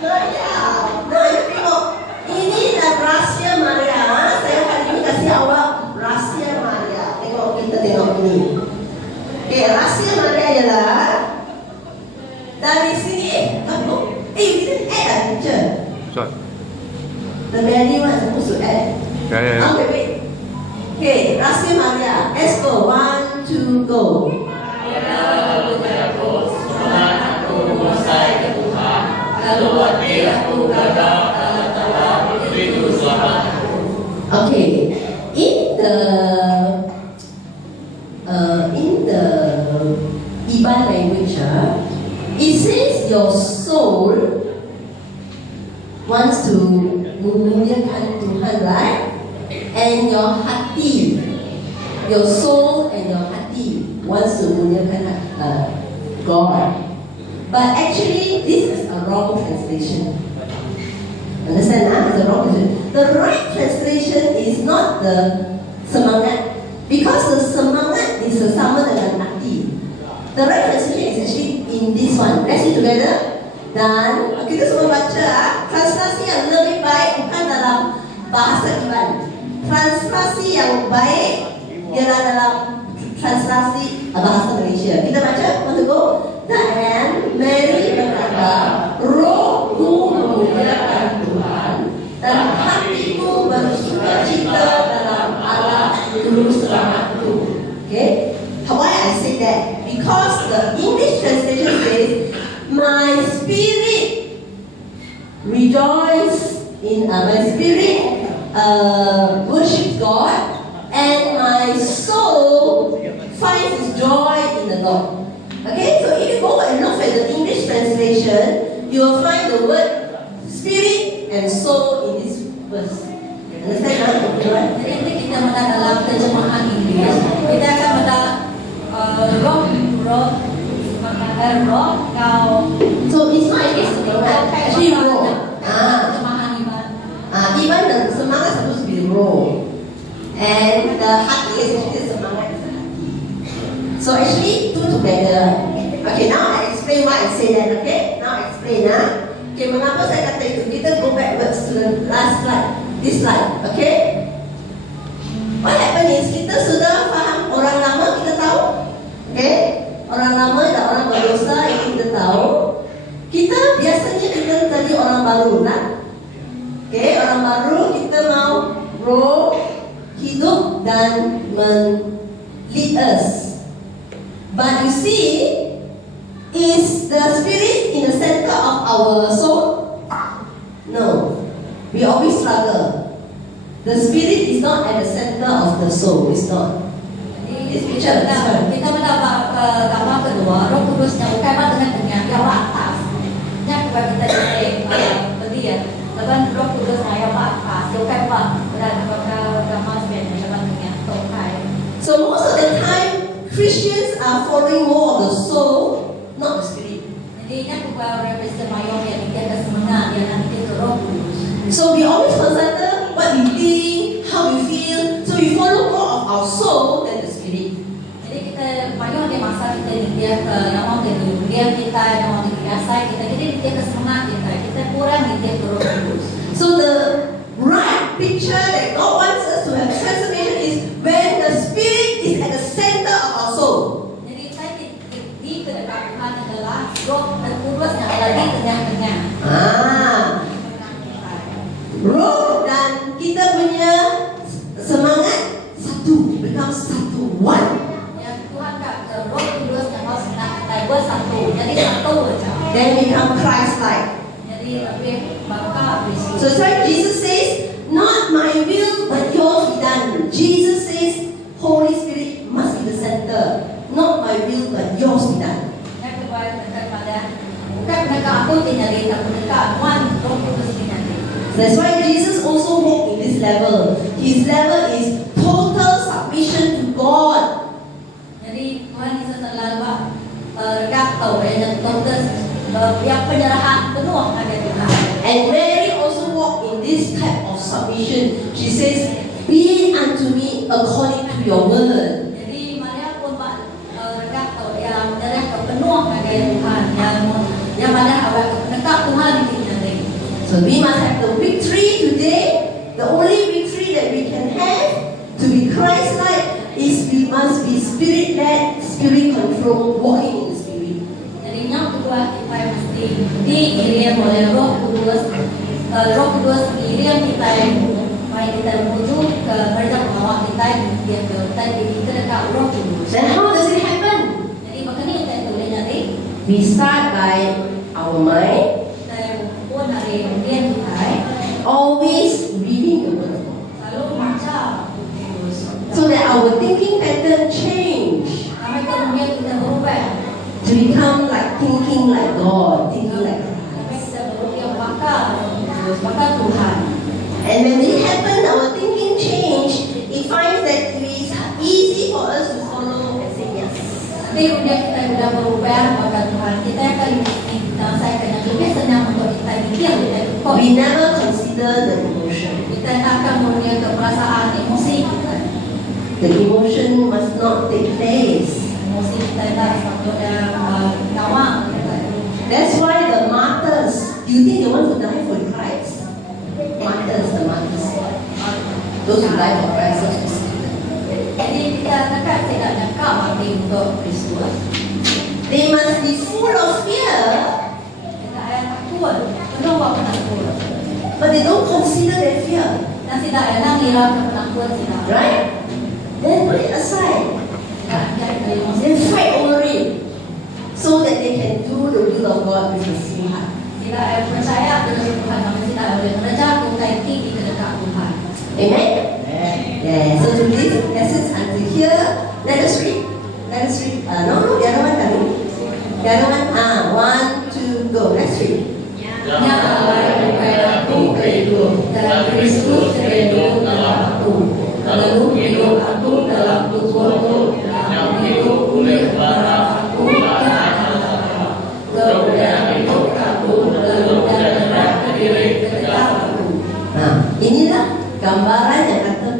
Maria. Nah, you tengok. Ini dah rahsia Maria. Saya hari ini kasih awak The Mary one is supposed to add. Ya. Okay, wait. Okay, Rasul Maria. Let's go. 1, 2, go. Okay, in the Iban language, it says your soul wants to memuliakan Tuhan, right? And your hati, your soul and your hati wants to memuliakan God. But actually, this is a wrong translation. Understand? It's a wrong translation. The right translation is not the semangat, because the semangat is sama dengan hati. The right translation is actually in this one. Let's see together. Dan kita semua baca translasi yang lebih baik bukan dalam bahasa Iban. Translasi yang baik ialah dalam translasi bahasa Malaysia. Kita baca, want to go? Dan Mary berkata, rohku memuliakan Tuhan dan hatiku bersukacita dalam Allah Juru Selamatku. Okay? Why I say that? Because the English translation says, my spirit rejoice in my spirit worship God, and my soul finds its joy in the Lord. Okay, so if you go and look at the English translation, you will find the word spirit and soul in this verse. Understand? Jadi nanti kita melihat dalam terjemahan Inggris, kita akan melihat roh, kau. So it's not English, actually roh. Terjemahan Iban. Even the semangat supposed to be roh, and the hati is actually semangat. So actually two together. Okay, now I explain why I say that. Okay, now I explain. Okay, mengapa saya kata itu? Kita go backwards to the last slide. This slide. Okay. What happened is kita sudah faham orang lama, kita tahu. Okay, orang lama dan orang berdosa yang kita tahu. Kita biasanya kita tadi orang baru, nah. Okay, orang baru kita mau roh hidup dan lead us. But you see, is the spirit in the center of our soul? No. We always struggle. The spirit is not at the center of the soul. It's not. This picture, this one. Kita mendapat gambar kedua, Roh Kudusnya bukan tengah-tengah, yang atas. Yang kepada kita berdiri, lepas Roh Kudusnya yang atas, bukan berada pada gambar sebenarnya tengah tengah. So most of the time, Christians are following more of the soul, not the spirit. Jadi yang kepada represent mayor yang dia kesemangat, dia nanti ke Roh Kudus. So we always consider what we think, how we feel. So we follow more of our soul than the spirit. Jadi kita mayor dia masa kita dia ke yang mau dia kita yang mau dirasai kita, jadi dia kesemangat kita kurang dia ke Roh Kudus. So the right picture that God wants us to have transformation is when the spirit is at the center of our soul. Jadi saya di kedekat Tuhan adalah Roh Kudus yang ada di tengah-tengah. Roh dan kita punya semangat satu, become satu, one. Yang Tuhan kata Roh Kudus yang harus kita bersatu, jadi satu saja. Then become Christ-like. Jadi lebih bangga Kristus. So sorry, Jesus says, not my will but yours be done. Jesus says, Holy Spirit must be the center. Not my will but yours be done. Yang kedua pada bukan pendekat aku tinggal tapi pendekat Tuhan Roh Kudus tinggal. That's why Jesus also walked in this level. His level is total submission to God. Jadi Tuhan Yesus adalah regato dan total yang penyerahan penuh pada Tuhan. And Mary also walked in this type of submission. She says, be it unto me according to your word. Jadi Maria pun regato yang menyerah penuh pada Tuhan, yang mana awak pendekat Tuhan tinggal. So we must have the victory today. The only victory that we can have to be Christ-like is we must be spirit-led, spirit-controlled, walking in the spirit. Jadi yang kedua kita mesti diiringi oleh Roh Kudus. Roh Kudus diiringi kita mari kita menuju ke gereja pengawal kita dia ke tadi kita dekat Roh Kudus. Then how does it happen? Jadi makanya kita tulis nanti We start by our mind, kita pun hari kemudian kita always reading the word of God, lalu baca Kudus. so that our thinking pattern change Sampai kemudian kita berubah. to become like thinking like God, thinking like Sampai Christ. kita berubah bakal Kudus, bakal Tuhan. And when it happens, our thinking change. It finds that it is easy for us to follow and say yes. Tapi kemudian kita sudah berubah bakal Tuhan. Kita akan kita saya akan lebih senang untuk kita mikir dan kok We never consider the emotion. kita tak akan kemudian ke perasaan emosi kita. The emotion must not take place. Emosi kita tak sepatutnya kawang kita. That's why the martyrs, do you think they want to die for Christ? Martyrs, the martyrs. Those who die for Christ. Jadi kita takkan tidak nakal mati untuk Kristus. They must be full of fear, Kita ayat takut, penuh penakut. but they don't consider their fear. Dan tidak ada ngira penakut tidak. Right? Then put it aside. Jadi They fight over it so that they can do the will of God with a full heart. tidak ada percaya dengan Tuhan, namun tidak ada kerja untuk tinggi ke dekat Tuhan. Amen? Yeah. So today's lessons until here, let us read. Let us read. No, the other one tadi. The other one, 1, 2, go. Let's read. Nyatalah bukan aku hidup dalam Kristus hidup dalam aku. Lalu hidup aku dalam tubuhku yang hidup oleh bara aku kemudian hidup aku lalu dan diri tetap aku. Nah, inilah gambaran yang kata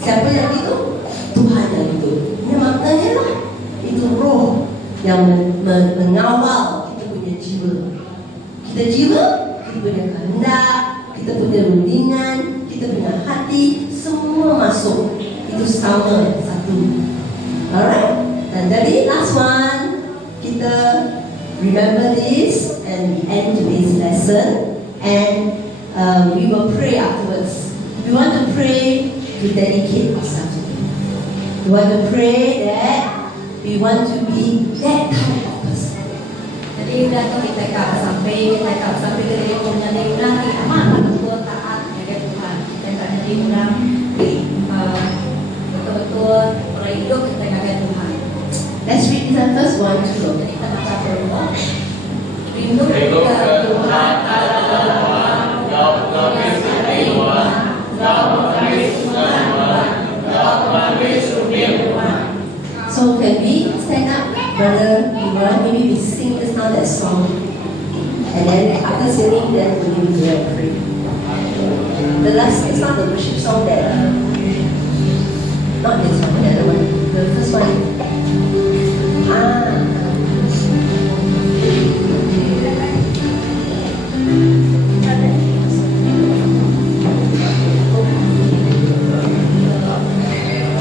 siapa yang itu? Tuhan yang itu. Ini maknanya lah. Itu roh yang mengawal kita punya jiwa. Kita jiwa, kita punya kehendak, kita punya rundingan, kita punya hati, semua masuk. Itu sama satu. Alright? Dan jadi last one, kita remember this and we end today's lesson and we will pray afterwards. We want to pray to dedicate ourselves to Him. We want to pray that we want to be that kind of person. Jadi bila kita sampai ke diri punya diri orang amat betul taat kepada Tuhan. Kita tak jadi orang betul-betul berhidup kepada Tuhan. Let's read the first one too. Jadi kita baca dulu. Rindu ke Tuhan Allah, Kau kami setiwa, Kau kami sukama, Kau kami sutiwa. So can we stand up, brother? Maybe we sing this now that song, and then after singing, then we will pray. The last is not the worship song that, not this one, the other one, the first one.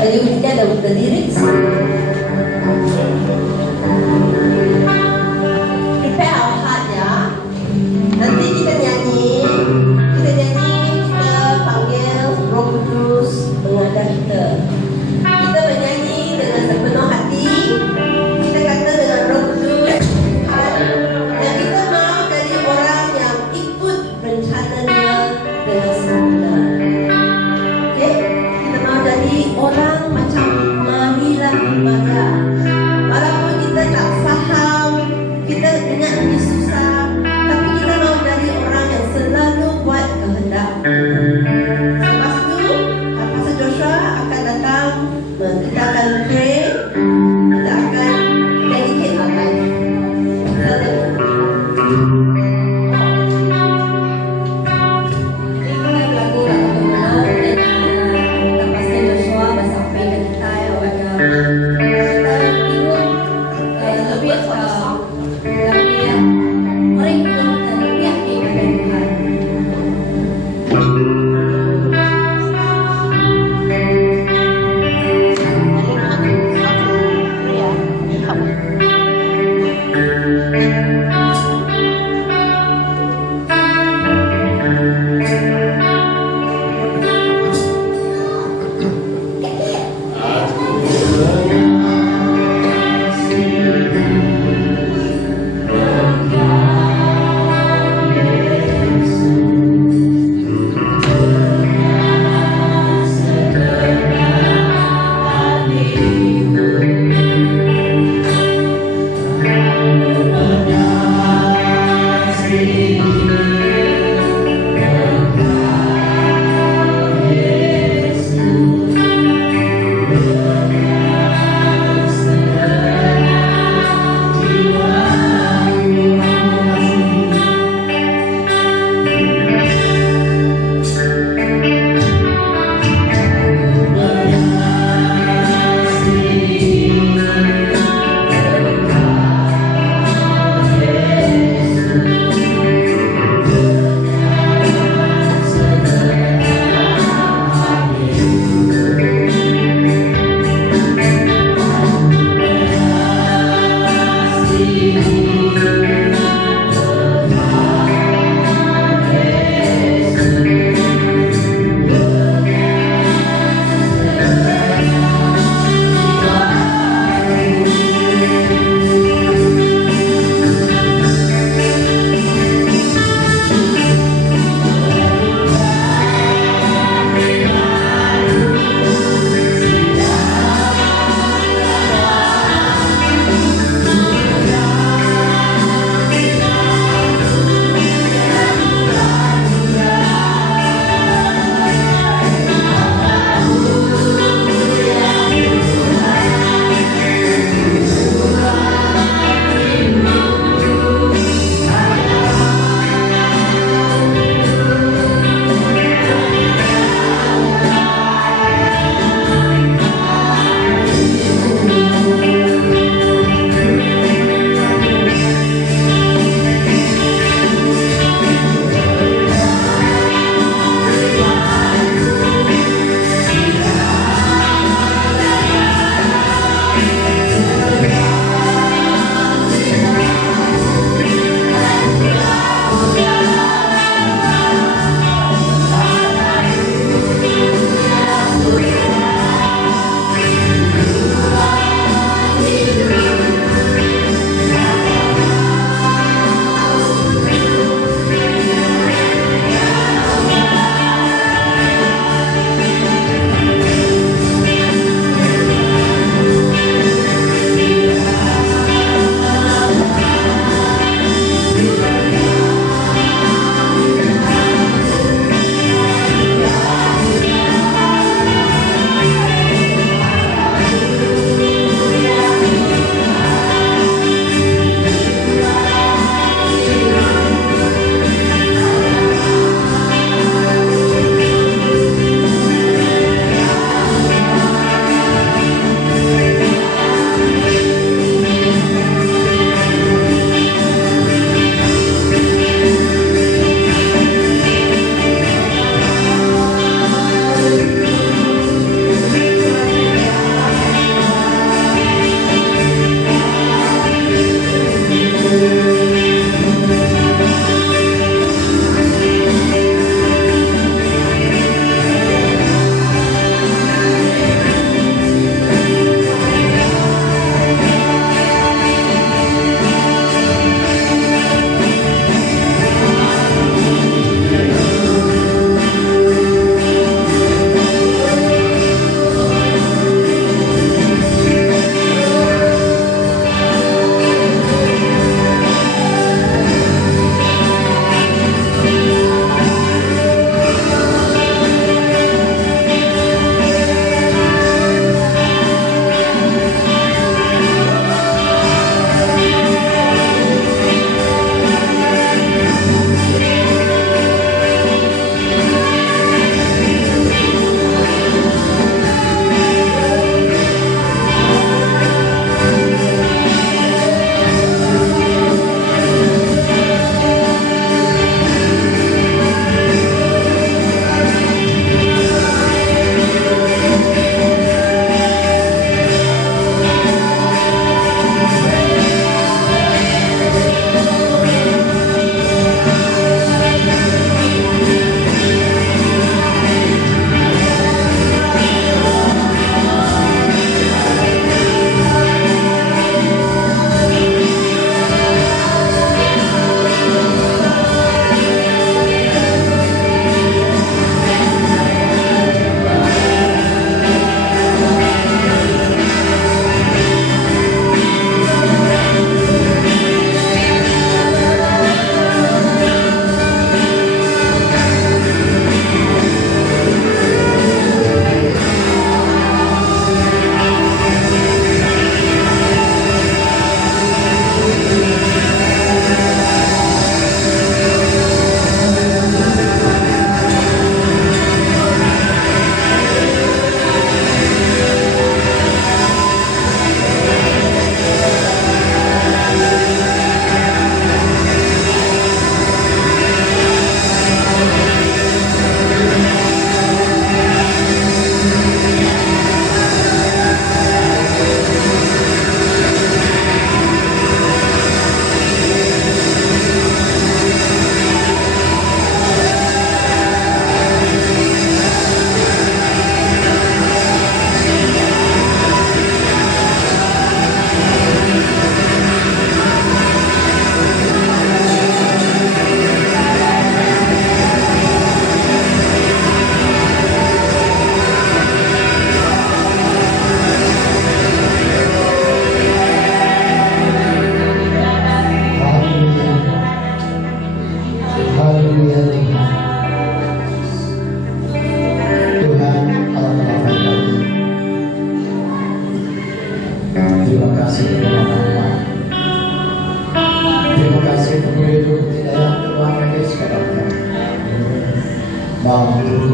You get the lyrics? Prepare our heart ya. Nanti kita nyanyi, kita panggil Roh Kudus mengajar kita.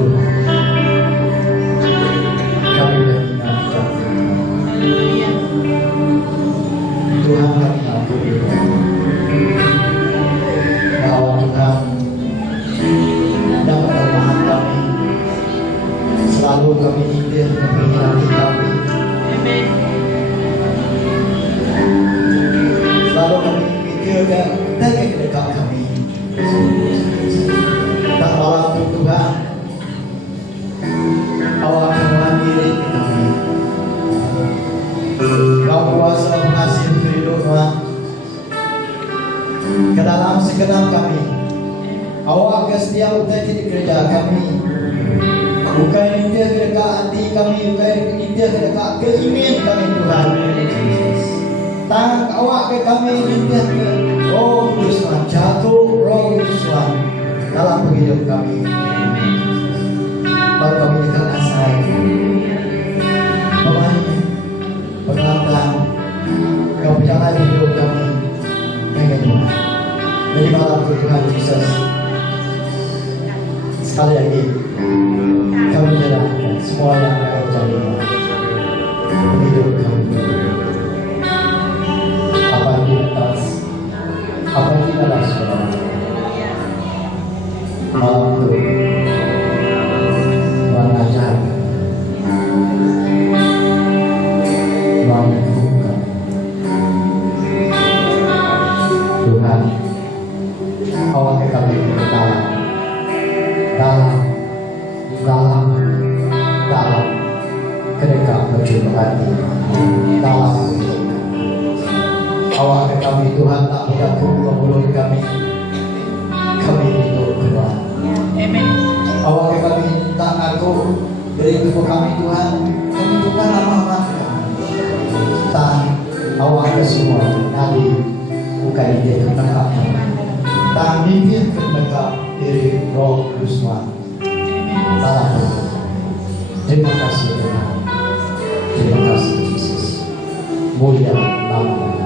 Tuhan, kami mengingatkan Tuhan, kami akui bahwa Tuhan dapat kelemahan kami, selalu kami ingin menghina kami, selalu kami mikirkan dengan dekat kami. Tak malam itu Tuhan, awak akan diri kami. Kau kuasa mengasih hidup Tuhan ke dalam segenap kami. Awak kesedia utai di kerja kami. Bukan intia kedekat hati kami, bukan intia kedekat keinginan kami Tuhan. Tangan awak ke kami intia ke Roh Kudus Tuhan, jatuh Roh Kudus Tuhan dalam hidup kami. Baru kami dikenal saya. Pengenalan kau berjalan hidup kami dengan Tuhan. Jadi malam Tuhan Yesus, sekali lagi kami menyerahkan semua yang kau jadi hidup kami. Apa yang di atas, apa yang di dalam surga. Malam itu Tuhan ajar, Tuhan buka, Tuhan awak kami dalam kedekat berjumpa hati dalam hidup awak kami Tuhan, tak bergantung mulut kami hidup keluar. Awak kami tak ngaku beri kepada kami Tuhan, kami Tuhan lama tak awak ke semua nabi bukan dia kedekat tak mimpi kedekat diri Roh Kudus Tuhan dalam hidup. Terima kasih Tuhan, terima kasih Yesus, mulia nama